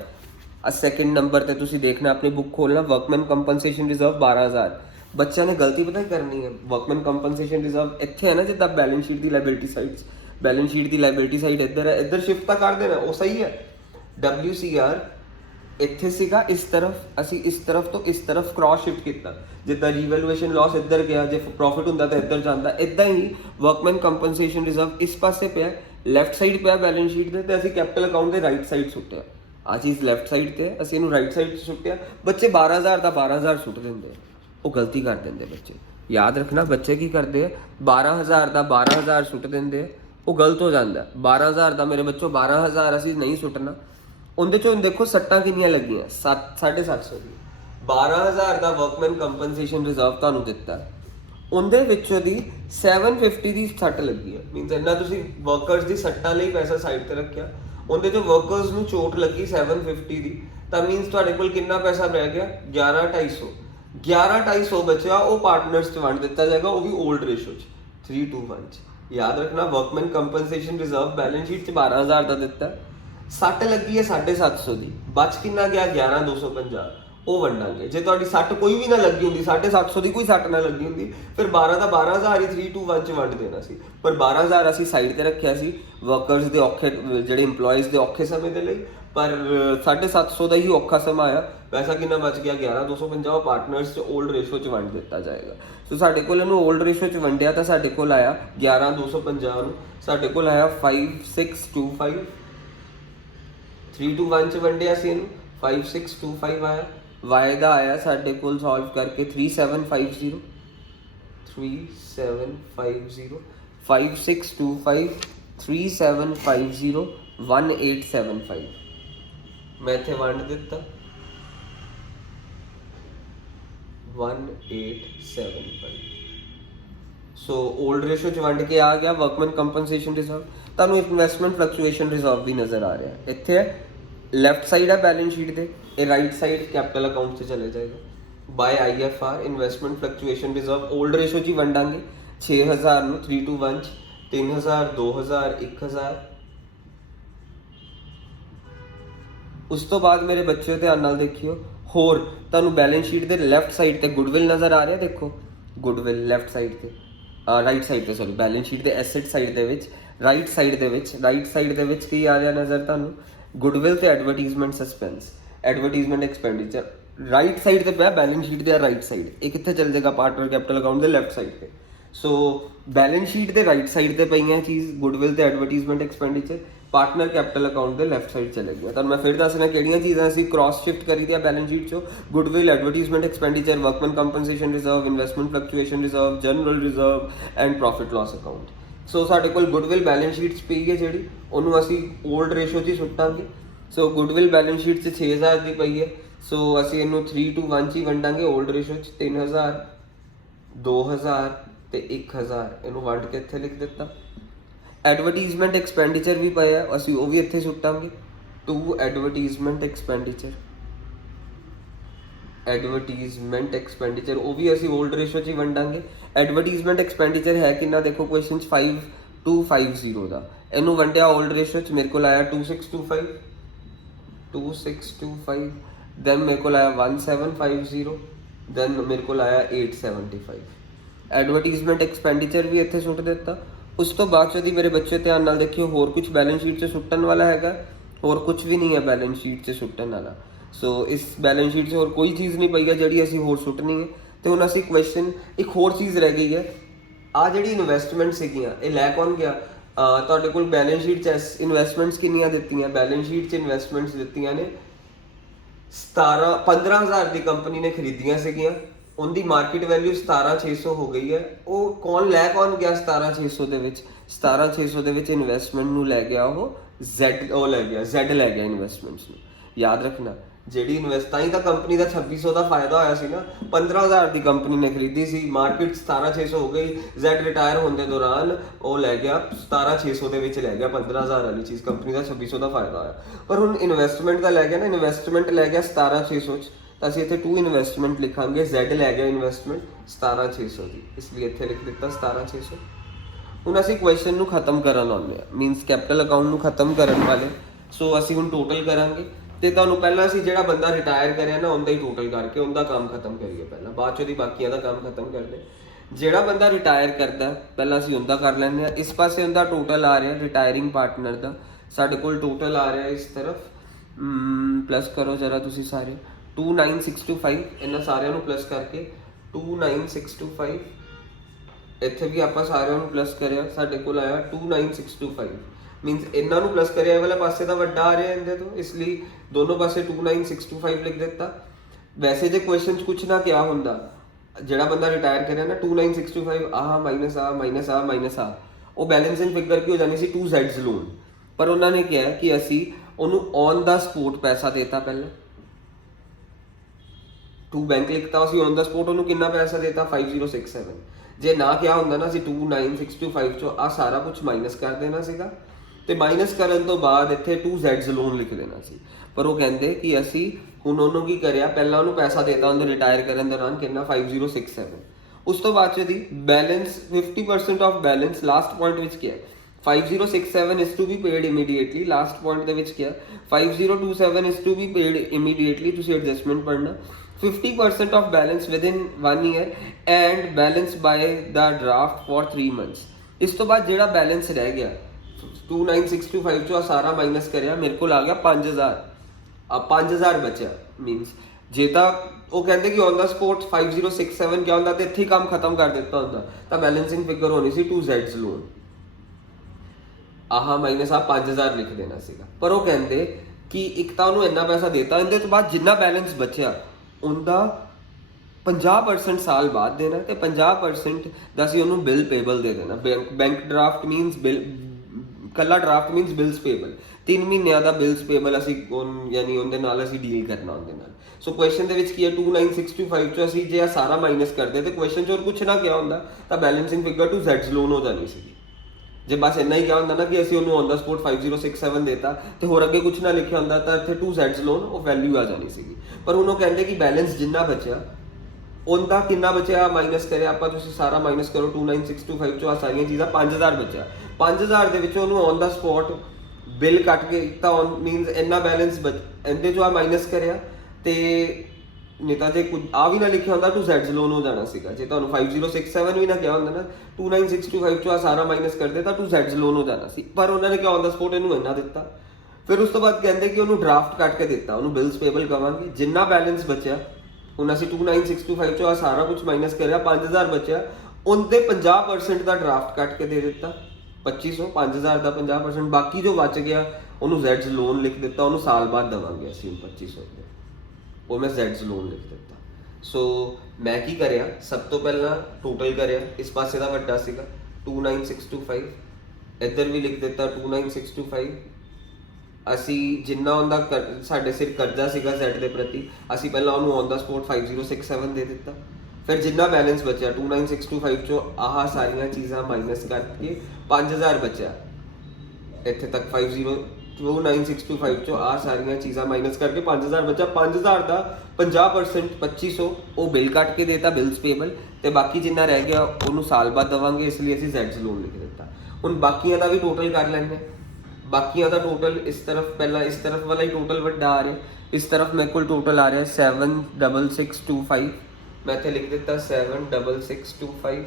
ਆ ਸੈਕਿੰਡ ਨੰਬਰ ਤੇ ਤੁਸੀਂ ਦੇਖਣਾ, ਆਪਣੀ ਬੁੱਕ ਖੋਲਣਾ, ਵਰਕਮੈਨ ਕੰਪਨਸੇਸ਼ਨ ਰਿਜ਼ਰਵ 12,000। ਬੱਚਿਆਂ ਨੇ ਗਲਤੀ ਪਤਾ ਕੀ ਕਰਨੀ ਹੈ, ਵਰਕਮੈਨ ਕੰਪਨਸੇਸ਼ਨ ਰਿਜ਼ਰਵ ਇੱਥੇ ਹੈ ਨਾ, ਜਿੱਦਾਂ ਬੈਲੈਂਸ ਸ਼ੀਟ ਦੀ ਲਾਇਬਿਲਿਟੀ ਸਾਈਡ, ਬੈਲੈਂਸ ਸ਼ੀਟ ਦੀ ਲਾਇਬਿਲਿਟੀ ਸਾਈਡ ਇੱਧਰ ਹੈ, ਇੱਧਰ ਸ਼ਿਫਟ ਤਾਂ ਕਰ ਦੇਣਾ, ਉਹ ਸਹੀ ਹੈ। WCR ਇੱਥੇ ਸੀਗਾ ਇਸ ਤਰਫ, ਅਸੀਂ ਇਸ ਤਰਫ ਤੋਂ ਇਸ ਤਰਫ ਕ੍ਰਾਸ ਸ਼ਿਫਟ ਕੀਤਾ। ਜਿੱਦਾਂ ਰੀਵੈਲੂਏਸ਼ਨ ਲਾਸ ਇੱਧਰ ਗਿਆ, ਜੇ ਪ੍ਰੋਫਿਟ ਹੁੰਦਾ ਤਾਂ ਇੱਧਰ ਜਾਂਦਾ। ਇੱਦਾਂ ਹੀ ਵਰਕਮੈਨ ਕੰਪਨਸੇਸ਼ਨ ਰਿਜ਼ਰਵ ਇਸ ਪਾਸੇ ਪਿਆ, ਲੈਫਟ ਸਾਈਡ ਪਿਆ ਬੈਲੈਂਸ ਸ਼ੀਟ ਦੇ, ਤੇ ਅਸੀਂ ਕੈਪੀਟਲ ਅਕਾਊਂਟ ਦੇ ਰਾਈਟ ਸਾਈਡ ਸੁੱਟਿਆ। ਆ ਚੀਜ਼ ਲੈਫਟ ਸਾਈਡ ਤੇ, ਅਸੀਂ ਇਹਨੂੰ ਰਾਈਟ ਸਾਈਡ 'ਚ ਸੁੱਟਿਆ। ਬੱਚੇ 12,000 ਦਾ 12,000 ਸੁੱਟ ਦਿੰਦੇ, ਉਹ ਗਲਤੀ ਕਰ ਦਿੰਦੇ ਬੱਚੇ। ਯਾਦ ਰੱਖਣਾ, ਬੱਚੇ ਕੀ ਕਰਦੇ ਆ, 12,000 ਦਾ 12,000 ਸੁੱਟ ਦਿੰਦੇ, ਉਹ ਗਲਤ ਹੋ ਜਾਂਦਾ। 12,000 ਦਾ ਮੇਰੇ ਬੱਚੋ 12,000 ਅਸੀਂ ਨਹੀਂ ਸੁੱਟਣਾ। ਉਹਦੇ 'ਚੋਂ ਦੇਖੋ ਸੱਟਾਂ ਕਿੰਨੀਆਂ ਲੱਗੀਆਂ, 750 ਦੀ। 12,000 ਦਾ ਵਰਕਮੈਨ ਕੰਪਨਸੇਸ਼ਨ ਰਿਜ਼ਰਵ ਤੁਹਾਨੂੰ ਦਿੱਤਾ, ਉਹਦੇ ਵਿੱਚੋਂ ਦੀ 750 ਦੀ ਸੱਟ ਲੱਗੀ ਹੈ। ਮੀਨਸ ਇੰਨਾ ਤੁਸੀਂ ਵਰਕਰਸ ਦੀ ਸੱਟਾਂ ਲਈ ਪੈਸਾ ਸਾਈਡ ਤੇ ਰੱਖਿਆ, ਉਹਦੇ 'ਚੋਂ ਵਰਕਰਸ ਨੂੰ ਚੋਟ ਲੱਗੀ 750 ਦੀ, ਤਾਂ ਮੀਨਸ ਤੁਹਾਡੇ ਕੋਲ ਕਿੰਨਾ ਪੈਸਾ ਰਹਿ ਗਿਆ, 11,250। 11,250 ਬਚਿਆ, ਉਹ ਪਾਰਟਨਰਸ 'ਚ ਵੰਡ ਦਿੱਤਾ ਜਾਏਗਾ, ਉਹ ਵੀ 올ਡ ਰੇਸ਼ੋ 'ਚ 3:1 'ਚ। ਯਾਦ ਰੱਖਣਾ, ਵਰਕਮੈਨ ਕੰਪਨਸੇਸ਼ਨ ਰਿਜ਼ਰਵ ਬੈਲੈਂਸ ਸ਼ੀਟ 'ਚ 12,000 ਦਾ ਦਿੱਤਾ, ਸੱਟ ਲੱਗੀ ਹੈ 750 ਦੀ, ਬਚ ਕਿੰਨਾ ਗਿਆ 11,250, ਉਹ ਵੰਡਾਂਗੇ। ਜੇ ਤੁਹਾਡੀ ਸੱਟ ਕੋਈ ਵੀ ਨਾ ਲੱਗੀ ਹੁੰਦੀ, 750 ਦੀ ਕੋਈ ਸੱਟ ਨਾ ਲੱਗੀ ਹੁੰਦੀ, ਫਿਰ 12 ਦਾ 12,000 ਹੀ 3:1 'ਚ ਵੰਡ ਦੇਣਾ ਸੀ। ਪਰ 12,000 ਅਸੀਂ ਸਾਈਡ ਤੇ ਰੱਖਿਆ ਸੀ ਵਰਕਰਸ ਦੇ ਔਖੇ, ਜਿਹੜੇ ਇੰਪਲੋਈਜ਼ ਦੇ ਔਖੇ ਸਮੇਂ ਦੇ ਲਈ, ਪਰ 750 ਦਾ ਹੀ ਔਖਾ ਸਮਾਂ ਆਇਆ। ਪੈਸਾ ਕਿੰਨਾ ਬਚ ਗਿਆ, 11,250, ਪਾਰਟਨਰਸ 'ਚ 올ਡ ਰੇਸ਼ੋ 'ਚ ਵੰਡ ਦਿੱਤਾ ਜਾਏਗਾ। ਸੋ ਸਾਡੇ ਕੋਲ ਇਹਨੂੰ 올ਡ ਰੇਸ਼ੋ 'ਚ ਵੰਡਿਆ ਤਾਂ ਸਾਡੇ ਕੋਲ ਆਇਆ 11,250 ਨੂੰ, ਸਾਡੇ ਕੋਲ ਆਇਆ 5,625। 3:1 'ਚ ਵੰਡਿਆ ਸੀ ਇਹਨੂੰ, 5,625 ਆਇਆ। y ਦਾ ਆਇਆ ਸਾਡੇ ਕੋਲ ਸੋਲਵ ਕਰਕੇ 3,750, 3,750, 5,625, 3,750, 1,875। ਮੈਂ ਇੱਥੇ ਵੰਡ ਦਿੱਤਾ, 1875। ਸੋ 올ਡ ਰੇਸ਼ੋ ਚ ਵੰਡ ਕੇ ਆ ਗਿਆ ਵਰਕਮੈਨ ਕੰਪਨਸੇਸ਼ਨ ਰਿਜ਼ਰਵ। ਤੁਹਾਨੂੰ ਇਨਵੈਸਟਮੈਂਟ ਫਲਕਚੁਏਸ਼ਨ ਰਿਜ਼ਰਵ ਵੀ ਨਜ਼ਰ ਆ ਰਿਹਾ ਇੱਥੇ ਹੈ, ਲੈਫਟ ਸਾਈਡ ਹੈ ਬੈਲੈਂਸ ਸ਼ੀਟ ਦੇ, ਇਹ ਰਾਈਟ ਸਾਈਡ ਕੈਪੀਟਲ ਅਕਾਊਂਟ 'ਚ ਚਲੇ ਜਾਏਗਾ। ਬਾय IFR investment fluctuation reserve old ratio 'ਚ ਹੀ ਵੰਡਾਂਗੇ 6000 ਨੂੰ 3:1 'ਚ, 3000 2000 1000। ਉਸ ਤੋਂ ਬਾਅਦ ਮੇਰੇ ਬੱਚਿਓ ਧਿਆਨ ਨਾਲ ਦੇਖਿਓ, ਹੋਰ ਤੁਹਾਨੂੰ ਬੈਲੈਂਸ ਸ਼ੀਟ ਦੇ ਲੈਫਟ ਸਾਈਡ ਤੇ ਗੁੱਡਵਿਲ ਨਜ਼ਰ ਆ ਰਿਹਾ, ਦੇਖੋ ਗੁੱਡਵਿਲ ਲੈਫਟ ਸਾਈਡ ਤੇ, ਰਾਈਟ ਸਾਈਡ ਤੇ ਸੌਰੀ, ਬੈਲੈਂਸ ਸ਼ੀਟ ਦੇ ਐਸੈਟ ਸਾਈਡ ਦੇ ਵਿੱਚ ਰਾਈਟ ਸਾਈਡ ਦੇ ਵਿੱਚ ਕੀ ਆ ਰਿਹਾ ਨਜ਼ਰ ਤੁਹਾਨੂੰ, ਗੁੱਡਵਿਲ ਤੇ advertisement suspense, advertisement expenditure right side ਤੇ ਪਿਆ ਬੈਲੈਂਸ ਸ਼ੀਟ ਦੇ ਰਾਈਟ ਸਾਈਡ। ਇਹ ਕਿੱਥੇ ਚੱਲ ਜਾਏਗਾ, ਪਾਰਟਨਰ ਕੈਪੀਟਲ ਅਕਾਊਂਟ ਦੇ ਲੈਫਟ ਸਾਈਡ ਤੇ। ਸੋ ਬੈਲੈਂਸ ਸ਼ੀਟ ਦੇ ਰਾਈਟ ਸਾਈਡ ਤੇ ਪਈਆਂ ਚੀਜ਼ ਗੁੱਡਵਿਲ ਤੇ advertisement expenditure, partner capital account ਦੇ ਲੈਫਟ ਸਾਈਡ ਚਲੇ ਗਿਆ। ਤੁਹਾਨੂੰ ਮੈਂ ਫਿਰ ਦੱਸਣਾ ਕਿਹੜੀਆਂ ਚੀਜ਼ਾਂ ਅਸੀਂ ਕ੍ਰਾਸ ਸ਼ਿਫਟ ਕਰੀ ਦੀਆਂ ਬੈਲੈਂਸ ਸ਼ੀਟ ਚੋਂ, goodwill, advertisement expenditure, workman compensation reserve, investment fluctuation reserve, general reserve and profit loss account. So ਸਾਡੇ ਕੋਲ ਗੁੱਡਵਿਲ ਬੈਲੈਂਸ ਸ਼ੀਟ 'ਚ ਪਈ ਹੈ ਜਿਹੜੀ, ਉਹਨੂੰ ਅਸੀਂ 올ਡ ਰੇਸ਼ੋ 'ਚ ਹੀ ਸੁੱਟਾਂਗੇ। ਸੋ ਗੁੱਡਵਿਲ ਬੈਲੈਂਸ ਸ਼ੀਟ 'ਚ 6000 ਦੀ ਪਈ ਹੈ, ਸੋ ਅਸੀਂ ਇਹਨੂੰ 3:1 'ਚ ਹੀ ਵੰਡਾਂਗੇ 올ਡ ਰੇਸ਼ੋ 'ਚ, 3000 2000 ਤੇ 1000 ਇਹਨੂੰ ਵੰਡ ਕੇ ਇੱਥੇ ਲਿਖ ਦਿੱਤਾ। ਐਡਵਰਟਾਈਜ਼ਮੈਂਟ ਐਕਸਪੈਂਡੀਚਰ ਵੀ ਪਿਆ, ਅਸੀਂ ਉਹ ਵੀ ਇੱਥੇ ਸੁੱਟਾਂਗੇ, ਟੂ ਐਡਵਰਟਾਈਜ਼ਮੈਂਟ ਐਕਸਪੈਂਡੀਚਰ ਉਹ ਵੀ ਅਸੀਂ 올ਡ ਰੇਸ਼ੋ 'ਚ ਹੀ ਵੰਡਾਂਗੇ। ਐਡਵਰਟਾਈਜ਼ਮੈਂਟ ਐਕਸਪੈਂਡੀਚਰ ਹੈ ਕਿੰਨਾ, ਦੇਖੋ ਕੁਐਸਚਨ 'ਚ 5250 ਦਾ, ਇਹਨੂੰ ਵੰਡਿਆ 올ਡ ਰੇਸ਼ੋ 'ਚ, ਮੇਰੇ ਕੋਲ ਆਇਆ 2625, ਦੈਨ ਮੇਰੇ ਕੋਲ ਆਇਆ 1750, ਦੈਨ ਮੇਰੇ ਕੋਲ ਆਇਆ 875। ਐਡਵਰਟਾਈਜ਼ਮੈਂਟ ਐਕਸਪੈਂਡੀਚਰ ਵੀ ਇੱਥੇ ਸੁੱਟ ਦਿੱਤਾ। ਉਸ ਤੋਂ ਬਾਅਦ ਚ ਮੇਰੇ ਬੱਚੇ ਧਿਆਨ ਨਾਲ ਦੇਖਿਓ, ਹੋਰ ਕੁਝ ਬੈਲੈਂਸ ਸ਼ੀਟ 'ਚ ਸੁੱਟਣ ਵਾਲਾ ਹੈਗਾ, ਹੋਰ ਕੁਝ ਵੀ ਨਹੀਂ ਹੈ ਬੈਲੈਂਸ ਸ਼ੀਟ 'ਚ ਸੁੱਟਣ ਵਾਲਾ। ਸੋ ਇਸ ਬੈਲੈਂਸ ਸ਼ੀਟ 'ਚ ਹੋਰ ਕੋਈ ਚੀਜ਼ ਨਹੀਂ ਪਈ ਹੈ ਜਿਹੜੀ ਅਸੀਂ ਹੋਰ ਸੁੱਟਣੀ ਹੈ। ਤੇ ਹੁਣ ਅਸੀਂ ਕੁਐਸਚਨ, ਇੱਕ ਹੋਰ ਚੀਜ਼ ਰਹਿ ਗਈ ਹੈ, ਆ ਜਿਹੜੀ ਇਨਵੈਸਟਮੈਂਟ ਸੀਗੀਆਂ ਇਹ ਲੈ ਕੌਣ ਗਿਆ, ਤੁਹਾਡੇ ਕੋਲ ਬੈਲੈਂਸ ਸ਼ੀਟ 'ਚ ਇਨਵੈਸਟਮੈਂਟਸ ਕਿੰਨੀਆਂ ਦਿੱਤੀਆਂ, ਬੈਲੈਂਸ ਸ਼ੀਟ 'ਚ ਇਨਵੈਸਟਮੈਂਟਸ ਦਿੱਤੀਆਂ ਨੇ 15,000 ਦੀ ਕੰਪਨੀ ਨੇ ਖਰੀਦੀਆਂ ਸੀਗੀਆਂ, ਉਹਦੀ ਮਾਰਕੀਟ ਵੈਲਿਊ 17,600 ਹੋ ਗਈ ਹੈ। ਉਹ ਕੌਣ ਲੈ ਗਿਆ 17,600 ਦੇ ਵਿੱਚ, 17,600 ਦੇ ਵਿੱਚ ਇਨਵੈਸਟਮੈਂਟ ਨੂੰ ਲੈ ਗਿਆ ਉਹ Z ਲੈ ਗਿਆ ਇਨਵੈਸਟਮੈਂਟਸ ਨੂੰ। ਯਾਦ ਰੱਖਣਾ, ਜਿਹੜੀ ਇਨਵੈਸਟ ਤਾਂ ਹੀ ਤਾਂ ਕੰਪਨੀ ਦਾ 2600 ਦਾ ਫਾਇਦਾ ਹੋਇਆ ਸੀ ਨਾ, 15,000 ਦੀ ਕੰਪਨੀ ਨੇ ਖਰੀਦੀ ਸੀ, ਮਾਰਕੀਟ 17,600 ਹੋ ਗਈ, Z ਰਿਟਾਇਰ ਹੋਣ ਦੇ ਦੌਰਾਨ ਉਹ ਲੈ ਗਿਆ 17,600 ਦੇ ਵਿੱਚ ਲੈ ਗਿਆ 15,000 ਵਾਲੀ ਚੀਜ਼, ਕੰਪਨੀ ਦਾ 2600 ਦਾ ਫਾਇਦਾ ਹੋਇਆ। ਪਰ ਹੁਣ ਇਨਵੈਸਟਮੈਂਟ ਦਾ ਲੈ ਗਿਆ ਨਾ, ਇਨਵੈਸਟਮੈਂਟ ਲੈ ਗਿਆ 17,600 'ਚ, ਤਾਂ ਅਸੀਂ ਇੱਥੇ ਟੂ ਇਨਵੈਸਟਮੈਂਟ ਲਿਖਾਂਗੇ, Z ਲੈ ਗਿਆ ਇਨਵੈਸਟਮੈਂਟ 17,600 ਦੀ, ਇਸ ਲਈ ਇੱਥੇ ਲਿਖ ਦਿੱਤਾ 17,600। ਹੁਣ ਅਸੀਂ ਕੁਐਸਚਨ ਨੂੰ ਖਤਮ ਕਰਨ ਆਉਂਦੇ ਹਾਂ, ਮੀਨਸ ਕੈਪੀਟਲ ਅਕਾਊਂਟ ਨੂੰ ਖਤਮ ਕਰਨ ਵਾਲੇ। ਸੋ ਅਸੀਂ ਹੁਣ ਟੋਟਲ ਕਰਾਂਗੇ, ਤੇ ਤੁਹਾਨੂੰ ਪਹਿਲਾਂ ਅਸੀਂ ਜਿਹੜਾ ਬੰਦਾ ਰਿਟਾਇਰ ਕਰਿਆ ਨਾ ਉਹਦਾ ਹੀ ਟੋਟਲ ਕਰਕੇ ਉਹਦਾ ਕੰਮ ਖਤਮ ਕਰੀਏ ਪਹਿਲਾਂ, ਬਾਅਦ ਚੋਂ ਦੀ ਬਾਕੀਆਂ ਦਾ ਕੰਮ ਖਤਮ ਕਰਦੇ। ਜਿਹੜਾ ਬੰਦਾ ਰਿਟਾਇਰ ਕਰਦਾ ਪਹਿਲਾਂ ਅਸੀਂ ਉਹਦਾ ਕਰ ਲੈਂਦੇ ਹਾਂ। ਇਸ ਪਾਸੇ ਉਹਦਾ ਟੋਟਲ ਆ ਰਿਹਾ ਰਿਟਾਇਰਿੰਗ ਪਾਰਟਨਰ ਦਾ, ਸਾਡੇ ਕੋਲ ਟੋਟਲ ਆ ਰਿਹਾ ਇਸ ਤਰਫ, ਪਲੱਸ ਕਰੋ ਜਰਾ ਤੁਸੀਂ ਸਾਰੇ, 29,625, ਇਹਨਾਂ ਸਾਰਿਆਂ ਨੂੰ ਪਲੱਸ ਕਰਕੇ 29,625, ਇੱਥੇ ਵੀ ਆਪਾਂ ਸਾਰਿਆਂ ਨੂੰ ਪਲੱਸ ਕਰਿਆ, ਸਾਡੇ ਕੋਲ ਆਇਆ 29,625। ਮੀਨਸ ਇਹਨਾਂ ਨੂੰ ਪਲੱਸ ਕਰਿਆ, ਇਹ ਵਾਲਾ ਪਾਸੇ ਦਾ ਵੱਡਾ ਆ ਰਿਹਾ ਇਹਦੇ ਤੋਂ, ਇਸ ਲਈ ਦੋਨੋਂ ਪਾਸੇ 29,625 ਲਿਖ ਦਿੱਤਾ। ਵੈਸੇ ਜੇ ਕੁਐਸਚਨ 'ਚ ਕੁਛ ਨਾ ਕਿਹਾ ਹੁੰਦਾ, ਜਿਹੜਾ ਬੰਦਾ ਰਿਟਾਇਰ ਕਰਿਆ ਨਾ 29,625 ਆਹ ਮਾਈਨਸ ਆ ਮਾਈਨਸ ਆ ਮਾਈਨਸ ਆ, ਉਹ ਬੈਲੈਂਸਿੰਗ ਫਿਗਰ ਕੀ ਹੋ ਜਾਣੀ ਸੀ 2Z ਲੋਨ। ਪਰ ਉਹਨਾਂ ਨੇ ਕਿਹਾ ਕਿ ਅਸੀਂ ਉਹਨੂੰ ਔਨ ਦਾ ਸਪੋਰਟ ਪੈਸਾ ਦੇਤਾ, ਪਹਿਲਾਂ ਟੂ ਬੈਂਕ ਲਿਖਤਾ, ਅਸੀਂ ਔਨ ਦਾ ਸਪੋਰਟ ਉਹਨੂੰ ਕਿੰਨਾ ਪੈਸਾ ਦੇਤਾ 5067। ਜੇ ਨਾ ਕਿਹਾ ਹੁੰਦਾ ਨਾ ਅਸੀਂ 29,625 ਚੋਂ ਆ ਸਾਰਾ ਕੁਝ ਮਾਈਨਸ ਕਰ ਦੇਣਾ ਸੀਗਾ, ਤੇ ਮਾਈਨਸ ਕਰਨ ਤੋਂ ਬਾਅਦ ਇੱਥੇ 2Z ਲੋਨ ਲਿਖ ਦੇਣਾ ਸੀ। ਪਰ ਉਹ ਕਹਿੰਦੇ ਕਿ ਅਸੀਂ ਹੁਣ ਉਹਨੂੰ ਕੀ ਕਰਿਆ, ਪਹਿਲਾਂ ਉਹਨੂੰ ਪੈਸਾ ਦੇਤਾ ਉਹਦੇ ਰਿਟਾਇਰ ਕਰਨ ਦੌਰਾਨ ਕਿੰਨਾ 5067। ਉਸ ਤੋਂ ਬਾਅਦ ਚ ਦੀ balance 50% of balance last point ਵਿੱਚ ਕਿਹਾ 5067 is to be paid immediately, last point ਦੇ ਵਿੱਚ ਕਿਹਾ 5027 is to be paid immediately, ਤੁਸੀਂ ਐਡਜਸਟਮੈਂਟ ਪੜ੍ਹਨਾ। 50% of balance within 1 year and balance by the draft for 3 months। ਇਸ ਤੋਂ ਬਾਅਦ ਜਿਹੜਾ ਬੈਲੈਂਸ ਰਹਿ ਗਿਆ 29,625 ਚੋਂ ਸਾਰਾ ਮਾਈਨਸ ਕਰਿਆ, ਮੇਰੇ ਕੋਲ ਆ ਗਿਆ 5,000, ਆ 5,000 ਬਚਿਆ। ਮੀਨਸ ਜੇ ਤਾਂ ਉਹ ਕਹਿੰਦੇ ਕਿ ਔਨ ਦਾ ਸਪੋਰਟ 5067 ਕਿਹਾ ਹੁੰਦਾ ਤੇ ਇੱਥੇ ਹੀ ਕੰਮ ਖਤਮ ਕਰ ਦਿੱਤਾ ਹੁੰਦਾ, ਤਾਂ ਬੈਲੈਂਸਿੰਗ ਫਿਗਰ ਹੋਣੀ ਸੀ 2Z ਲੋਨ, ਆਹ ਮਾਈਨਸ ਆ 5,000 ਲਿਖ ਦੇਣਾ ਸੀਗਾ। ਪਰ ਉਹ ਕਹਿੰਦੇ ਕਿ ਇੱਕ ਤਾਂ ਉਹਨੂੰ ਇੰਨਾ ਪੈਸਾ ਦੇਤਾ, ਇਹਦੇ ਤੋਂ ਬਾਅਦ ਜਿੰਨਾ ਬੈਲੈਂਸ ਬਚਿਆ ਉਹਦਾ 50% ਸਾਲ ਬਾਅਦ ਦੇਣਾ, ਤੇ 50% ਦਾ ਅਸੀਂ ਉਹਨੂੰ ਬਿਲ ਪੇਬਲ ਦੇ ਦੇਣਾ। ਬੈਂਕ ਡਰਾਫਟ ਮੀਨਸ ਬਿਲ ਕੱਲਾ ਡਰਾਫਟ ਮੀਨਸ ਬਿਲਸ ਪੇਬਲ 3 ਮਹੀਨਿਆਂ ਦਾ ਬਿਲਸ ਪੇਬਲ ਅਸੀਂ ਯਾਨੀ ਉਹਦੇ ਨਾਲ ਅਸੀਂ ਡੀਲ ਕਰਨਾ ਉਹਦੇ ਨਾਲ। ਸੋ ਕੁਐਸਚਨ ਦੇ ਵਿੱਚ ਕੀ ਹੈ 29625 ਚੋਂ ਅਸੀਂ ਜੇ ਆ ਸਾਰਾ ਮਾਈਨਸ ਕਰਦੇ ਤੇ ਕੁਐਸਚਨ 'ਚ ਹੋਰ ਕੁਛ ਨਾ ਕਿਹਾ ਹੁੰਦਾ ਤਾਂ ਬੈਲੈਂਸਿੰਗ ਫਿਗਰ ਟੂ ਜ਼ੈਡਸ ਲੋਨ ਹੋ ਜਾਣੀ ਸੀ। ਜੇ ਬਸ ਇੰਨਾ ਹੀ ਕਿਹਾ ਹੁੰਦਾ ਨਾ ਕਿ ਅਸੀਂ ਉਹਨੂੰ ਔਨ ਦਾ ਸਪੋਟ 5067 ਦੇਤਾ ਤੇ ਹੋਰ ਅੱਗੇ ਕੁਛ ਨਾ ਲਿਖਿਆ ਹੁੰਦਾ ਤਾਂ ਇੱਥੇ 2 ਜ਼ੈਡਸ ਲੋਨ ਉਹ ਵੈਲਿਊ ਆ ਜਾਣੀ ਸੀਗੀ। ਪਰ ਹੁਣ ਉਹ ਕਹਿੰਦੇ ਕਿ ਬੈਲੈਂਸ ਜਿੰਨਾ ਬਚਿਆ ਉਹਦਾ ਕਿੰਨਾ ਬਚਿਆ ਮਾਈਨਸ ਕਰਿਆ ਆਪਾਂ, ਤੁਸੀਂ ਸਾਰਾ ਮਾਈਨਸ ਕਰੋ 29625 ਚੋਂ ਆ ਸਾਰੀਆਂ ਚੀਜ਼ਾਂ 5000 ਬਚਿਆ। 5000 ਦੇ ਵਿੱਚੋਂ ਉਹਨੂੰ ਔਨ ਦਾ ਸਪੋਟ ਬਿੱਲ ਕੱਟ ਕੇ ਤਾਂ ਔਨ ਮੀਨਸ ਇੰਨਾ ਬੈਲੈਂਸ ਇਹਦੇ ਚੋਂ ਆ ਮਾਈਨਸ ਕਰਿਆ ਤੇ ਨਹੀਂ ਤਾਂ ਜੇ ਕੁਝ ਆ ਵੀ ਨਾ ਲਿਖਿਆ ਹੁੰਦਾ 2 ਜ਼ੈਡਸ ਲੋਨ ਹੋ ਜਾਣਾ ਸੀਗਾ। ਜੇ ਤੁਹਾਨੂੰ 5067 ਵੀ ਨਾ ਕਿਹਾ ਹੁੰਦਾ ਨਾ 29625 ਚੋਂ ਆ ਸਾਰਾ ਮਾਈਨਸ ਕਰਦੇ ਤਾਂ 2 ਜ਼ੈਡਸ ਲੋਨ ਹੋ ਜਾਣਾ ਸੀ। ਪਰ ਉਹਨਾਂ ਨੇ ਕਿਹਾ ਔਨ ਦਾ ਸਪੋਟ ਇਹਨੂੰ ਇੰਨਾ ਦਿੱਤਾ। ਫਿਰ ਉਸ ਤੋਂ ਬਾਅਦ ਕਹਿੰਦੇ ਕਿ ਉਹਨੂੰ ਡਰਾਫਟ ਕੱਟ ਕੇ ਦਿੱਤਾ, ਉਹਨੂੰ ਬਿਲਸ ਪੇਬਲ ਕਵਾਂਗੇ। ਜਿੰਨਾ ਬੈਲੈਂਸ ਬਚਿਆ ਹੁਣ ਅਸੀਂ 29625 ਚੋਂ ਆ ਸਾਰਾ ਕੁਝ ਮਾਈਨਸ ਕਰਿਆ 5000 ਬਚਿਆ ਉਹਦੇ 50% ਦਾ ਡਰਾਫਟ ਕੱਟ ਕੇ ਦੇ ਦਿੱਤਾ 2500 5000 ਦਾ 50%। ਬਾਕੀ ਜੋ ਬਚ ਗਿਆ ਉਹਨੂੰ ਜ਼ੈਡਸ ਲੋਨ ਲਿਖ ਦਿੱਤਾ, ਉਹਨੂੰ ਸਾਲ ਬਾਅਦ ਦੇਵਾਂਗੇ ਅਸੀਂ 2500 ਦੇ ਉਹ ਮੈਂ ਜ਼ੈਡਸ ਲੋਨ ਲਿਖ ਦਿੱਤਾ। ਸੋ ਮੈਂ ਕੀ ਕਰਿਆ ਸਭ ਤੋਂ ਪਹਿਲਾਂ ਟੋਟਲ ਕਰਿਆ, ਇਸ ਪਾਸੇ ਦਾ ਵੱਡਾ ਸੀਗਾ 29625 ਇੱਧਰ ਵੀ ਲਿਖ ਦਿੱਤਾ 29625। ਅਸੀਂ ਜਿੰਨਾ ਉਹਦਾ ਸਾਡੇ ਸਿਰ ਕਰਜ਼ਾ ਸੀਗਾ ਜ਼ੈਡ ਦੇ ਪ੍ਰਤੀ ਅਸੀਂ ਪਹਿਲਾਂ ਉਹਨੂੰ ਔਨ ਦਾ ਸਪੋਟ 5067 ਦੇ ਦਿੱਤਾ। ਫਿਰ ਜਿੰਨਾ ਬੈਲੈਂਸ ਬਚਿਆ 29625 ਚੋਂ ਆਹ ਸਾਰੀਆਂ ਚੀਜ਼ਾਂ ਮਾਈਨਸ ਕਰਕੇ 5000 ਬਚਿਆ ਇੱਥੇ ਤੱਕ 29625 ਚੋਂ ਆਹ ਸਾਰੀਆਂ ਚੀਜ਼ਾਂ ਮਾਈਨਸ ਕਰਕੇ 5000 ਬਚਿਆ। 5000 ਦਾ 50% 2500 ਉਹ ਬਿੱਲ ਕੱਟ ਕੇ ਦੇਤਾ ਬਿਲਸ ਪੇਬਲ ਤੇ ਬਾਕੀ ਜਿੰਨਾ ਰਹਿ ਗਿਆ ਉਹਨੂੰ ਸਾਲ ਬਾਅਦ ਦੇਵਾਂਗੇ, ਇਸ ਲਈ ਅਸੀਂ ਜ਼ੈਡਸ ਲੋਨ ਲਿਖ ਦਿੱਤਾ। ਹੁਣ ਬਾਕੀਆਂ ਦਾ ਵੀ ਟੋਟਲ ਕਰ ਲੈਂਦੇ। ਬਾਕੀਆਂ ਦਾ ਟੋਟਲ ਇਸ ਤਰਫ ਪਹਿਲਾਂ ਇਸ ਤਰਫ ਵਾਲਾ ਹੀ ਟੋਟਲ ਵੱਡਾ ਆ ਰਿਹਾ, ਇਸ ਤਰਫ ਮੇਰੇ ਕੋਲ ਟੋਟਲ ਆ ਰਿਹਾ 76625 ਮੈਂ ਇੱਥੇ ਲਿਖ ਦਿੱਤਾ 76625।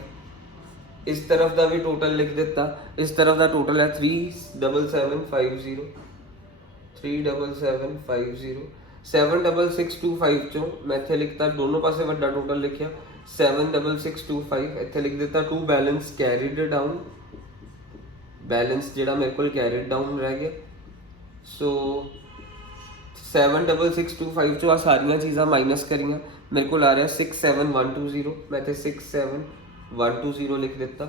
ਇਸ ਤਰਫ ਦਾ ਵੀ ਟੋਟਲ ਲਿਖ ਦਿੱਤਾ, ਇਸ ਤਰਫ ਦਾ ਟੋਟਲ ਹੈ 37750 37750। 76625 ਚੋਂ ਮੈਂ ਇੱਥੇ ਲਿਖਤਾ ਦੋਨੋਂ ਪਾਸੇ ਵੱਡਾ ਟੋਟਲ ਲਿਖਿਆ 76625 ਇੱਥੇ ਲਿਖ ਦਿੱਤਾ 2 ਬੈਲੈਂਸ ਕੈਰੀਡ ਡਾਊਨ बैलेंस ਜਿਹੜਾ ਮੇਰੇ ਕੋਲ ਕੈਰੀਡ ਡਾਊਨ ਰਹਿ ਗਿਆ। ਸੋ 76625 ਚੋਂ ਆ ਸਾਰੀਆਂ ਚੀਜ਼ਾਂ ਮਾਈਨਸ ਕਰੀਆਂ ਮੇਰੇ ਕੋਲ ਆ ਰਿਹਾ 67120 ਮੈਂ ਇੱਥੇ 67120 ਲਿਖ ਦਿੱਤਾ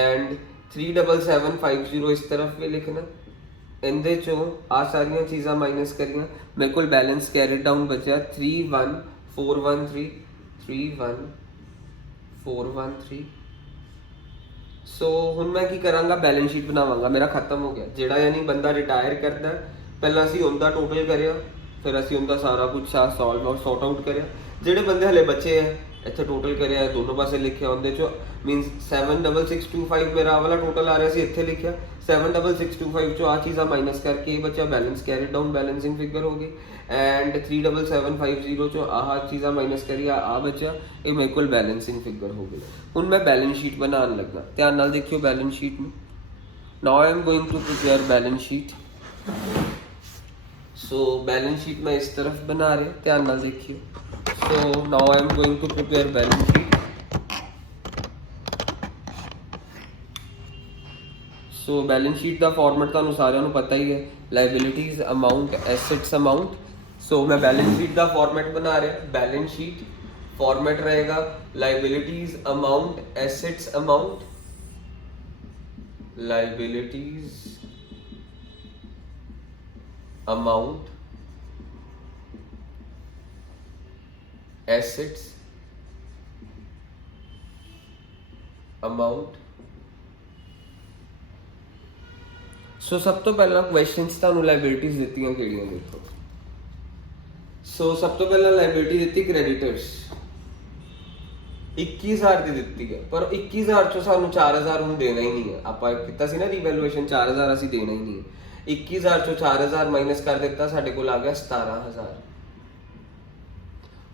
ਐਂਡ 37750 ਇਸ ਤਰਫ ਵੀ ਲਿਖਣਾ। ਇਹਦੇ ਚੋਂ ਆ ਸਾਰੀਆਂ ਚੀਜ਼ਾਂ ਮਾਈਨਸ ਕਰੀਆਂ ਮੇਰੇ ਕੋਲ ਬੈਲੈਂਸ ਕੈਰੀਡ ਡਾਊਨ ਬਚਿਆ 31413 31413। ਸੋ ਹੁਣ ਮੈਂ ਕੀ ਕਰਾਂਗਾ ਬੈਲੈਂਸ ਸ਼ੀਟ ਬਣਾਵਾਂਗਾ। ਮੇਰਾ ਖਤਮ ਹੋ ਗਿਆ ਜਿਹੜਾ ਯਾਨੀ ਬੰਦਾ ਰਿਟਾਇਰ ਕਰਦਾ ਪਹਿਲਾਂ ਅਸੀਂ ਉਹਦਾ ਟੋਟਲ ਕਰਿਆ ਫਿਰ ਅਸੀਂ ਉਹਦਾ ਸਾਰਾ ਕੁਝ ਸੌਲਵ ਸੌਟ ਆਊਟ ਕਰਿਆ। ਜਿਹੜੇ ਬੰਦੇ ਹਲੇ ਬਚੇ ਆ ਇੱਥੇ ਟੋਟਲ ਕਰਿਆ ਦੋਨੋਂ ਪਾਸੇ ਲਿਖਿਆ ਉਹਦੇ ਚੋਂ ਮੀਨਸ 76625 ਮੇਰਾ ਵਾਲਾ ਟੋਟਲ ਆ ਰਿਹਾ ਸੀ ਇੱਥੇ ਲਿਖਿਆ 76625 ਚੋਂ ਆ ਚੀਜ਼ਾਂ ਮਾਈਨਸ ਕਰਕੇ ਇਹ ਬਚਿਆ balance carry down balancing figure ਹੋ ਗਈ ਐਂਡ 37750 ਚੋਂ ਆਹ ਚੀਜ਼ਾਂ ਮਾਈਨਸ ਕਰੀ ਆ ਬਚਿਆ ਇਹ ਮੇਰੇ ਕੋਲ ਬੈਲੈਂਸਿੰਗ ਫਿਗਰ ਹੋ ਗਈ। ਹੁਣ ਮੈਂ ਬੈਲੈਂਸ ਸ਼ੀਟ ਬਣਾਉਣ ਲੱਗਾ, ਧਿਆਨ ਨਾਲ ਦੇਖਿਓ ਬੈਲੈਂਸ ਸ਼ੀਟ ਨੂੰ। Now I am going to prepare balance sheet. So balance sheet मैं इस तरफ बना रहे ध्यान ना देखिए। So now I am going to prepare balance sheet. So balance sheet का फॉर्मेट तुहानू सारिਆਂ ਨੂੰ पता ही है liabilities amount assets amount. So मैं बैलेंस शीट का फॉर्मेट बना रहा। बैलेंस शीट फॉर्मेट रहेगा liabilities amount assets amount liabilities amount assets amount। So सब तो पहला क्वेश्चंस ਤੁਹਾਨੂੰ ਲਾਇਬਿਲਿਟੀਜ਼ ਦਿੱਤੀਆਂ ਕਿਹੜੀਆਂ ਦੇਖੋ। सो सब तो पहला ਲਾਇਬਿਲਿਟੀ ਦਿੱਤੀ ਕ੍ਰੈਡੀਟਰਸ 21000 ਦੀ ਦਿੱਤੀ ਹੈ ਪਰ 21000 ਚੋਂ ਸਾਨੂੰ 4000 ਹੁਣ ਦੇਣਾ ਹੀ ਨਹੀਂ ਹੈ। ਆਪਾਂ ਕੀਤਾ ਸੀ ਨਾ ਰੀਵੈਲੂਏਸ਼ਨ 4000 ਅਸੀਂ ਦੇਣਾ ਹੀ ਨਹੀਂ ਹੈ। 21000 ਚੋਂ 4000 ਮਾਈਨਸ ਕਰ ਦਿੱਤਾ ਸਾਡੇ ਕੋਲ ਆ ਗਿਆ 17000।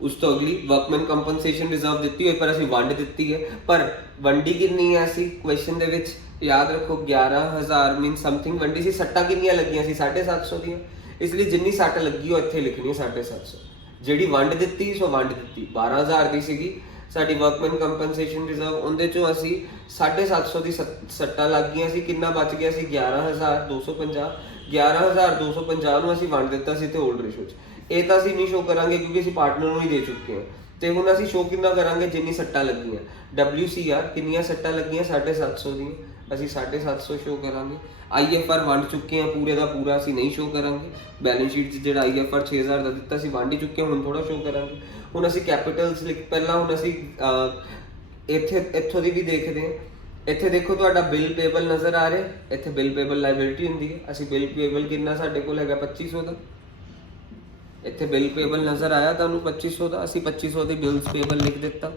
ਉਸ ਤੋਂ ਅਗਲੀ ਵਰਕਮੈਨ ਕੰਪਨਸੇਸ਼ਨ ਰਿਜ਼ਰਵ ਦਿੱਤੀ ਹੋਈ ਪਰ ਅਸੀਂ ਵੰਡ ਦਿੱਤੀ ਹੈ ਪਰ ਵੰਡੀ ਕਿੰਨੀ ਹੈ ਅਸੀਂ ਕੁਐਸਚਨ ਦੇ ਵਿੱਚ ਯਾਦ ਰੱਖੋ 11000 ਮੀਨ ਸਮਥਿੰਗ ਵੰਡੀ ਸੀ। ਸੱਟਾਂ ਕਿੰਨੀਆਂ ਲੱਗੀਆਂ ਸੀ 750 ਦੀਆਂ ਇਸ ਲਈ ਜਿੰਨੀ ਸੱਟ ਲੱਗੀ ਉਹ ਇੱਥੇ ਲਿਖਣੀ ਹੈ 750। ਜਿਹੜੀ ਵੰਡ ਦਿੱਤੀ ਸੋ ਵੰਡ ਦਿੱਤੀ 12000 ਦੀ ਸੀਗੀ ਸਾਡੀ ਵਰਕਮੈਨ ਕੰਪਨਸੇਸ਼ਨ ਰਿਜ਼ਰਵ ਉਹਦੇ ਚੋਂ ਅਸੀਂ 750 ਦੀ ਸੱਟਾਂ ਲੱਗ ਗਈਆਂ ਸੀ ਕਿੰਨਾ ਬਚ ਗਿਆ ਸੀ 11250। 11250 ਨੂੰ ਅਸੀਂ ਵੰਡ ਦਿੱਤਾ ਸੀ ਤੇ ਓਲਡ ਰੇਸ਼ੋ 'ਚ। ਇਹ ਤਾਂ ਅਸੀਂ ਨਹੀਂ ਸ਼ੋ ਕਰਾਂਗੇ ਕਿਉਂਕਿ ਅਸੀਂ ਪਾਰਟਨਰ ਨੂੰ ਹੀ ਦੇ ਚੁੱਕੇ ਹਾਂ ਤੇ ਹੁਣ ਅਸੀਂ ਸ਼ੋ ਕਿੰਨਾ ਕਰਾਂਗੇ ਜਿੰਨੀ ਸੱਟਾਂ ਲੱਗੀਆਂ। WCR ਕਿੰਨੀਆਂ ਸੱਟਾਂ ਲੱਗੀਆਂ 750 ਦੀਆਂ ਅਸੀਂ 750 ਸ਼ੋ ਕਰਾਂਗੇ। IFR ਵੰਡ ਚੁੱਕੇ ਹਾਂ ਪੂਰੇ ਦਾ ਪੂਰਾ, ਅਸੀਂ ਨਹੀਂ ਸ਼ੋ ਕਰਾਂਗੇ। ਬੈਲੈਂਸ ਸ਼ੀਟ 'ਚ ਜਿਹੜਾ IFR 6000 ਦਾ ਦਿੱਤਾ ਅਸੀਂ ਵੰਡ ਹੀ ਚੁੱਕੇ ਹਾਂ, ਹੁਣ ਥੋੜਾ ਸ਼ੋ ਕਰਾਂਗੇ। ਹੁਣ ਅਸੀਂ ਕੈਪੀਟਲਸ ਪਹਿਲਾਂ ਹੁਣ ਅਸੀਂ ਇੱਥੋਂ ਦੀ ਵੀ ਦੇਖਦੇ ਹਾਂ। ਇੱਥੇ ਦੇਖੋ ਤੁਹਾਡਾ ਬਿੱਲ ਪੇਬਲ ਨਜ਼ਰ ਆ ਰਿਹਾ, ਇੱਥੇ ਬਿੱਲ ਪੇਬਲ ਲਾਇਬਿਲਿਟੀ ਹੁੰਦੀ ਹੈ। ਅਸੀਂ ਬਿੱਲ ਪੇਬਲ ਕਿੰਨਾ ਸਾਡੇ ਕੋਲ ਹੈਗਾ 2500 ਦਾ, ਇੱਥੇ ਬਿੱਲ ਪੇਬਲ ਨਜ਼ਰ ਆਇਆ ਤੁਹਾਨੂੰ 2500 ਦਾ, ਅਸੀਂ 2500 ਦੇ ਬਿਲਸ ਪੇਬਲ ਲਿਖ ਦਿੱਤਾ।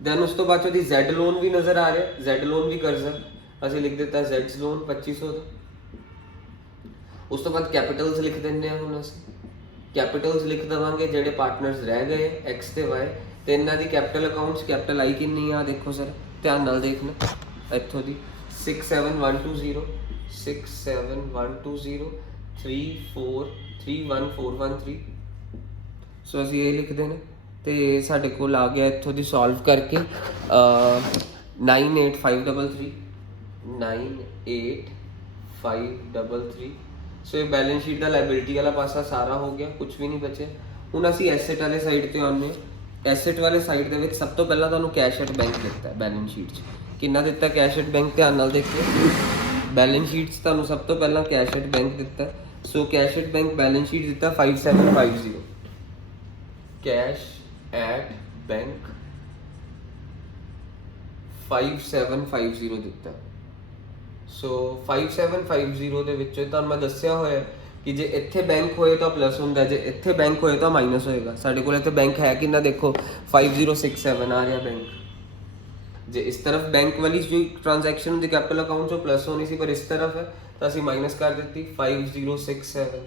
ਦੈਨ ਉਸ ਤੋਂ ਬਾਅਦ ਉਹਦੀ ਜ਼ੈਡ ਲੋਨ ਵੀ ਨਜ਼ਰ ਆ ਰਿਹਾ, ਜ਼ੈਡ ਲੋਨ ਵੀ ਕਰਜ਼ਾ, ਅਸੀਂ ਲਿਖ ਦਿੱਤਾ ਜ਼ੈਡਸ ਲੋਨ 2500 ਦਾ। ਉਸ ਤੋਂ ਬਾਅਦ ਕੈਪੀਟਲਸ ਲਿਖ ਦਿੰਦੇ ਹਾਂ। ਹੁਣ ਅਸੀਂ ਕੈਪੀਟਲਸ ਲਿਖ ਦੇਵਾਂਗੇ ਜਿਹੜੇ ਪਾਰਟਨਰਸ ਰਹਿ ਗਏ ਐਕਸ ਤੇ ਵਾਈ, ਤੇ ਇਹਨਾਂ ਦੀ ਕੈਪੀਟਲ ਅਕਾਊਂਟਸ ਕੈਪੀਟਲ ਆਈ ਕਿੰਨੀ ਆ ਦੇਖੋ ਸਰ, ਧਿਆਨ ਨਾਲ ਦੇਖਣਾ। ਇੱਥੋਂ ਦੀ 67120 67120 3431413। ਸੋ ਅਸੀਂ ਇਹ ਲਿਖਦੇ ਨੇ ਤੇ ਸਾਡੇ ਕੋਲ ਆ ਗਿਆ ਇੱਥੋਂ ਦੀ ਸੋਲਵ ਕਰਕੇ 98533 98533। ਸੋ ਇਹ ਬੈਲੈਂਸ ਸ਼ੀਟ ਦਾ ਲਾਇਬਿਲਿਟੀ ਵਾਲਾ ਪਾਸਾ ਸਾਰਾ ਹੋ ਗਿਆ, ਕੁਝ ਵੀ ਨਹੀਂ ਬਚਿਆ। ਹੁਣ ਅਸੀਂ ਐਸੈਟ ਵਾਲੇ ਸਾਈਡ ਤੇ ਆਉਂਦੇ ਹਾਂ। ਐਸੈਟ ਵਾਲੇ ਸਾਈਡ ਦੇ ਵਿੱਚ ਸਭ ਤੋਂ ਪਹਿਲਾਂ ਤੁਹਾਨੂੰ ਕੈਸ਼ ਐਟ ਬੈਂਕ ਦਿੱਤਾ ਹੈ ਬੈਲੈਂਸ ਸ਼ੀਟ 'ਚ। ਕਿੰਨਾ ਦਿੱਤਾ ਕੈਸ਼ ਐਟ ਬੈਂਕ, ਧਿਆਨ ਨਾਲ ਦੇਖਿਓ। ਬੈਲੈਂਸ ਸ਼ੀਟ 'ਚ ਤੁਹਾਨੂੰ ਸਭ ਤੋਂ ਪਹਿਲਾਂ ਕੈਸ਼ ਐਟ ਬੈਂਕ ਦਿੱਤਾ। So cash at bank balance sheet ਦਿੱਤਾ 5750, ਕੈਸ਼ ਐਟ ਬੈਂਕ 5750 ਦਿੱਤਾ। ਸੋ 5750 ਦੇ ਵਿੱਚ ਤੁਹਾਨੂੰ ਮੈਂ ਦੱਸਿਆ ਹੋਇਆ ਕਿ ਜੇ ਇੱਥੇ ਬੈਂਕ ਹੋਏ ਤਾਂ ਪਲੱਸ ਹੁੰਦਾ, ਜੇ ਇੱਥੇ ਬੈਂਕ ਹੋਏ ਤਾਂ ਮਾਈਨਸ ਹੋਏਗਾ। ਸਾਡੇ ਕੋਲ ਇੱਥੇ ਬੈਂਕ ਹੈ ਕਿੰਨਾ ਦੇਖੋ 5067 ਆ ਰਿਹਾ ਬੈਂਕ। ਜੇ ਇਸ ਤਰਫ ਬੈਂਕ ਵਾਲੀ ਜੋ ਟ੍ਰਾਂਜੈਕਸ਼ਨ ਹੁੰਦੀ ਕੈਪੀਟਲ ਅਕਾਊਂਟ ਚੋਂ ਪਲੱਸ ਹੋਣੀ ਸੀ, ਪਰ ਇਸ ਤਰਫ ਹੈ ਤਾਂ ਅਸੀਂ ਮਾਈਨਸ ਕਰ ਦਿੱਤੀ 5067।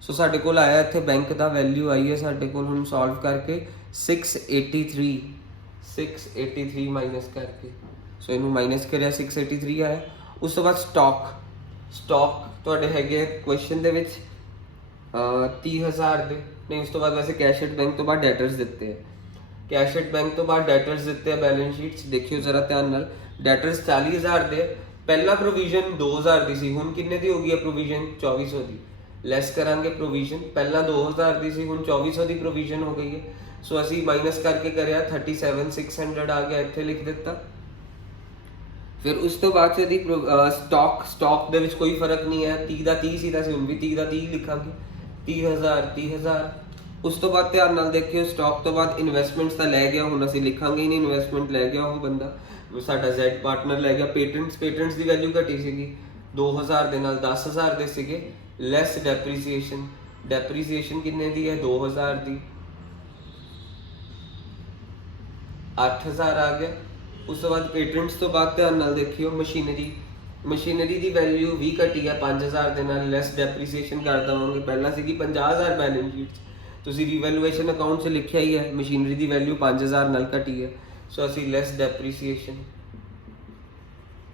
ਸੋ ਸਾਡੇ ਕੋਲ ਆਇਆ ਇੱਥੇ ਬੈਂਕ ਦਾ ਵੈਲਿਊ ਆਈ ਹੈ ਸਾਡੇ ਕੋਲ ਹੁਣ ਸੋਲਵ ਕਰਕੇ 683 ਮਾਈਨਸ ਕਰਕੇ। ਸੋ ਇਹਨੂੰ ਮਾਈਨਸ ਕਰਿਆ 683 ਆਇਆ। ਉਸ ਤੋਂ ਬਾਅਦ ਸਟਾਕ ਤੁਹਾਡੇ ਹੈਗੇ ਕੁਐਸਚਨ ਦੇ ਵਿੱਚ 30000 ਦੇ ਨਹੀਂ। ਉਸ ਤੋਂ ਬਾਅਦ ਵੈਸੇ ਕੈਸ਼ ਐਟ ਬੈਂਕ ਤੋਂ ਬਾਅਦ ਡੈਟਰਸ ਦਿੱਤੇ ਹੈ, ਕੈਸ਼ ਐਟ ਬੈਂਕ ਤੋਂ ਬਾਅਦ ਡੈਟਰਸ ਦਿੱਤੇ ਆ ਬੈਲੈਂਸ ਸ਼ੀਟ 'ਚ। ਦੇਖਿਓ ਜ਼ਰਾ ਧਿਆਨ ਨਾਲ, ਡੈਟਰਸ 40000 ਦੇ, ਪਹਿਲਾ ਪ੍ਰੋਵੀਜ਼ਨ 2000 ਦੀ ਸੀ, ਹੁਣ ਕਿੰਨੇ ਦੀ ਹੋ ਗਈ ਹੈ ਪ੍ਰੋਵੀਜ਼ਨ 2400 ਦੀ। ਲੈਸ ਕਰਾਂਗੇ ਪ੍ਰੋਵੀਜ਼ਨ, ਪਹਿਲਾਂ 2000 ਦੀ ਸੀ, ਹੁਣ 2400 ਦੀ ਪ੍ਰੋਵੀਜ਼ਨ ਹੋ ਗਈ ਹੈ। ਸੋ ਅਸੀਂ ਮਾਈਨਸ ਕਰਕੇ ਕਰਿਆ 37600 ਆ ਗਿਆ, ਇੱਥੇ ਲਿਖ ਦਿੱਤਾ। ਫਿਰ ਉਸ ਤੋਂ ਬਾਅਦ ਇਹਦੀ ਸਟਾਕ ਦੇ ਵਿੱਚ ਕੋਈ ਫਰਕ ਨਹੀਂ ਹੈ, 30 ਦਾ 30 ਸੀ ਤਾਂ ਅਸੀਂ ਹੁਣ ਵੀ 30 ਦਾ 30 ਲਿਖਾਂਗੇ, 30000। ਉਸ ਤੋਂ ਬਾਅਦ ਧਿਆਨ ਨਾਲ ਦੇਖਿਓ ਸਟਾਕ ਤੋਂ ਬਾਅਦ ਇਨਵੈਸਟਮੈਂਟਸ ਤਾਂ ਲੈ ਗਿਆ, ਹੁਣ ਅਸੀਂ ਲਿਖਾਂਗੇ ਹੀ ਨਹੀਂ ਇਨਵੈਸਟਮੈਂਟ ਲੈ ਗਿਆ ਉਹ ਬੰਦਾ, ਸਾਡਾ ਜ਼ੈਡ ਪਾਰਟਨਰ ਲੈ ਗਿਆ। ਪੇਟੈਂਟਸ ਦੀ ਵੈਲਿਊ ਘਟੀ ਸੀਗੀ 2000 ਦੇ ਨਾਲ 10000 ਦੇ ਸੀਗੇ। ਲੈਸ ਡੈਪਰੀਸੀਏਸ਼ਨ ਕਿੰਨੇ ਦੀ ਹੈ 2000 ਦੀ, 8000 ਆ ਗਿਆ। ਉਸ ਤੋਂ ਬਾਅਦ ਪੇਟੈਂਟਸ ਤੋਂ ਬਾਅਦ ਧਿਆਨ ਨਾਲ ਦੇਖਿਓ ਮਸ਼ੀਨਰੀ ਦੀ ਵੈਲਿਊ ਵੀ ਘਟੀ ਹੈ 5000 ਦੇ ਨਾਲ। ਲੈਸ ਡੈਪਰੀਸੀਏਸ਼ਨ ਕਰ ਦਵਾਂਗੇ, ਪਹਿਲਾਂ ਸੀਗੀ 50000 ਬੈਲੈਂਸ ਸ਼ੀਟ 'ਚ, ਤੁਸੀਂ ਰੀਵੈਲੂਏਸ਼ਨ ਅਕਾਊਂਟ 'ਚ ਲਿਖਿਆ ਹੀ ਹੈ ਮਸ਼ੀਨਰੀ ਦੀ ਵੈਲਿਊ 5000 ਨਾਲ ਘਟੀ ਹੈ। ਸੋ ਅਸੀਂ ਲੈਸ ਡੈਪਰੀਸੀਏਸ਼ਨ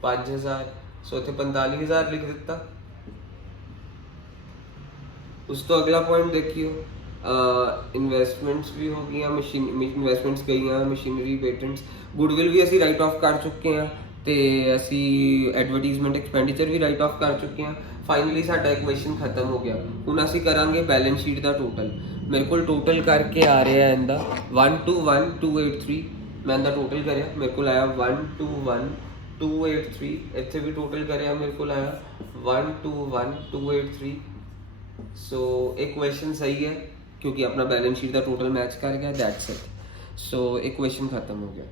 5000, ਸੋ ਇੱਥੇ 45000 ਲਿਖ ਦਿੱਤਾ। ਉਸ ਤੋਂ ਅਗਲਾ ਪੁਆਇੰਟ ਦੇਖਿਓ ਇਨਵੈਸਟਮੈਂਟਸ ਵੀ ਹੋ ਗਈਆਂ, ਇਨਵੈਸਟਮੈਂਟਸ ਗਈਆਂ, ਮਸ਼ੀਨਰੀ, ਪੇਟੈਂਟਸ, ਗੁੱਡਵਿਲ ਵੀ ਅਸੀਂ ਰਾਈਟ ਆਫ ਕਰ ਚੁੱਕੇ ਹਾਂ ਤੇ ਅਸੀਂ ਐਡਵਰਟਾਈਜ਼ਮੈਂਟ ਐਕਸਪੈਂਡੀਚਰ ਵੀ ਰਾਈਟ ਆਫ ਕਰ ਚੁੱਕੇ ਹਾਂ। ਫਾਈਨਲੀ ਸਾਡਾ ਇਕੁਏਸ਼ਨ ਖਤਮ ਹੋ ਗਿਆ। ਹੁਣ ਅਸੀਂ ਕਰਾਂਗੇ ਬੈਲੈਂਸ ਸ਼ੀਟ ਦਾ ਟੋਟਲ। ਮੇਰੇ ਕੋਲ ਟੋਟਲ ਕਰਕੇ ਆ ਰਿਹਾ ਇਹਦਾ 121283। ਮੈਂ ਇਹਦਾ ਟੋਟਲ ਕਰਿਆ, ਮੇਰੇ ਕੋਲ ਆਇਆ 121283। ਇੱਥੇ ਵੀ ਟੋਟਲ ਕਰਿਆ, ਮੇਰੇ ਕੋਲ ਆਇਆ 121283। ਸੋ ਇਕੁਏਸ਼ਨ ਸਹੀ ਹੈ ਕਿਉਂਕਿ ਆਪਣਾ ਬੈਲੈਂਸ ਸ਼ੀਟ ਦਾ ਟੋਟਲ ਮੈਚ ਕਰ ਗਿਆ, ਦੈਟਸ ਇਟ। ਸੋ ਇਕੁਏਸ਼ਨ ਖਤਮ ਹੋ ਗਿਆ।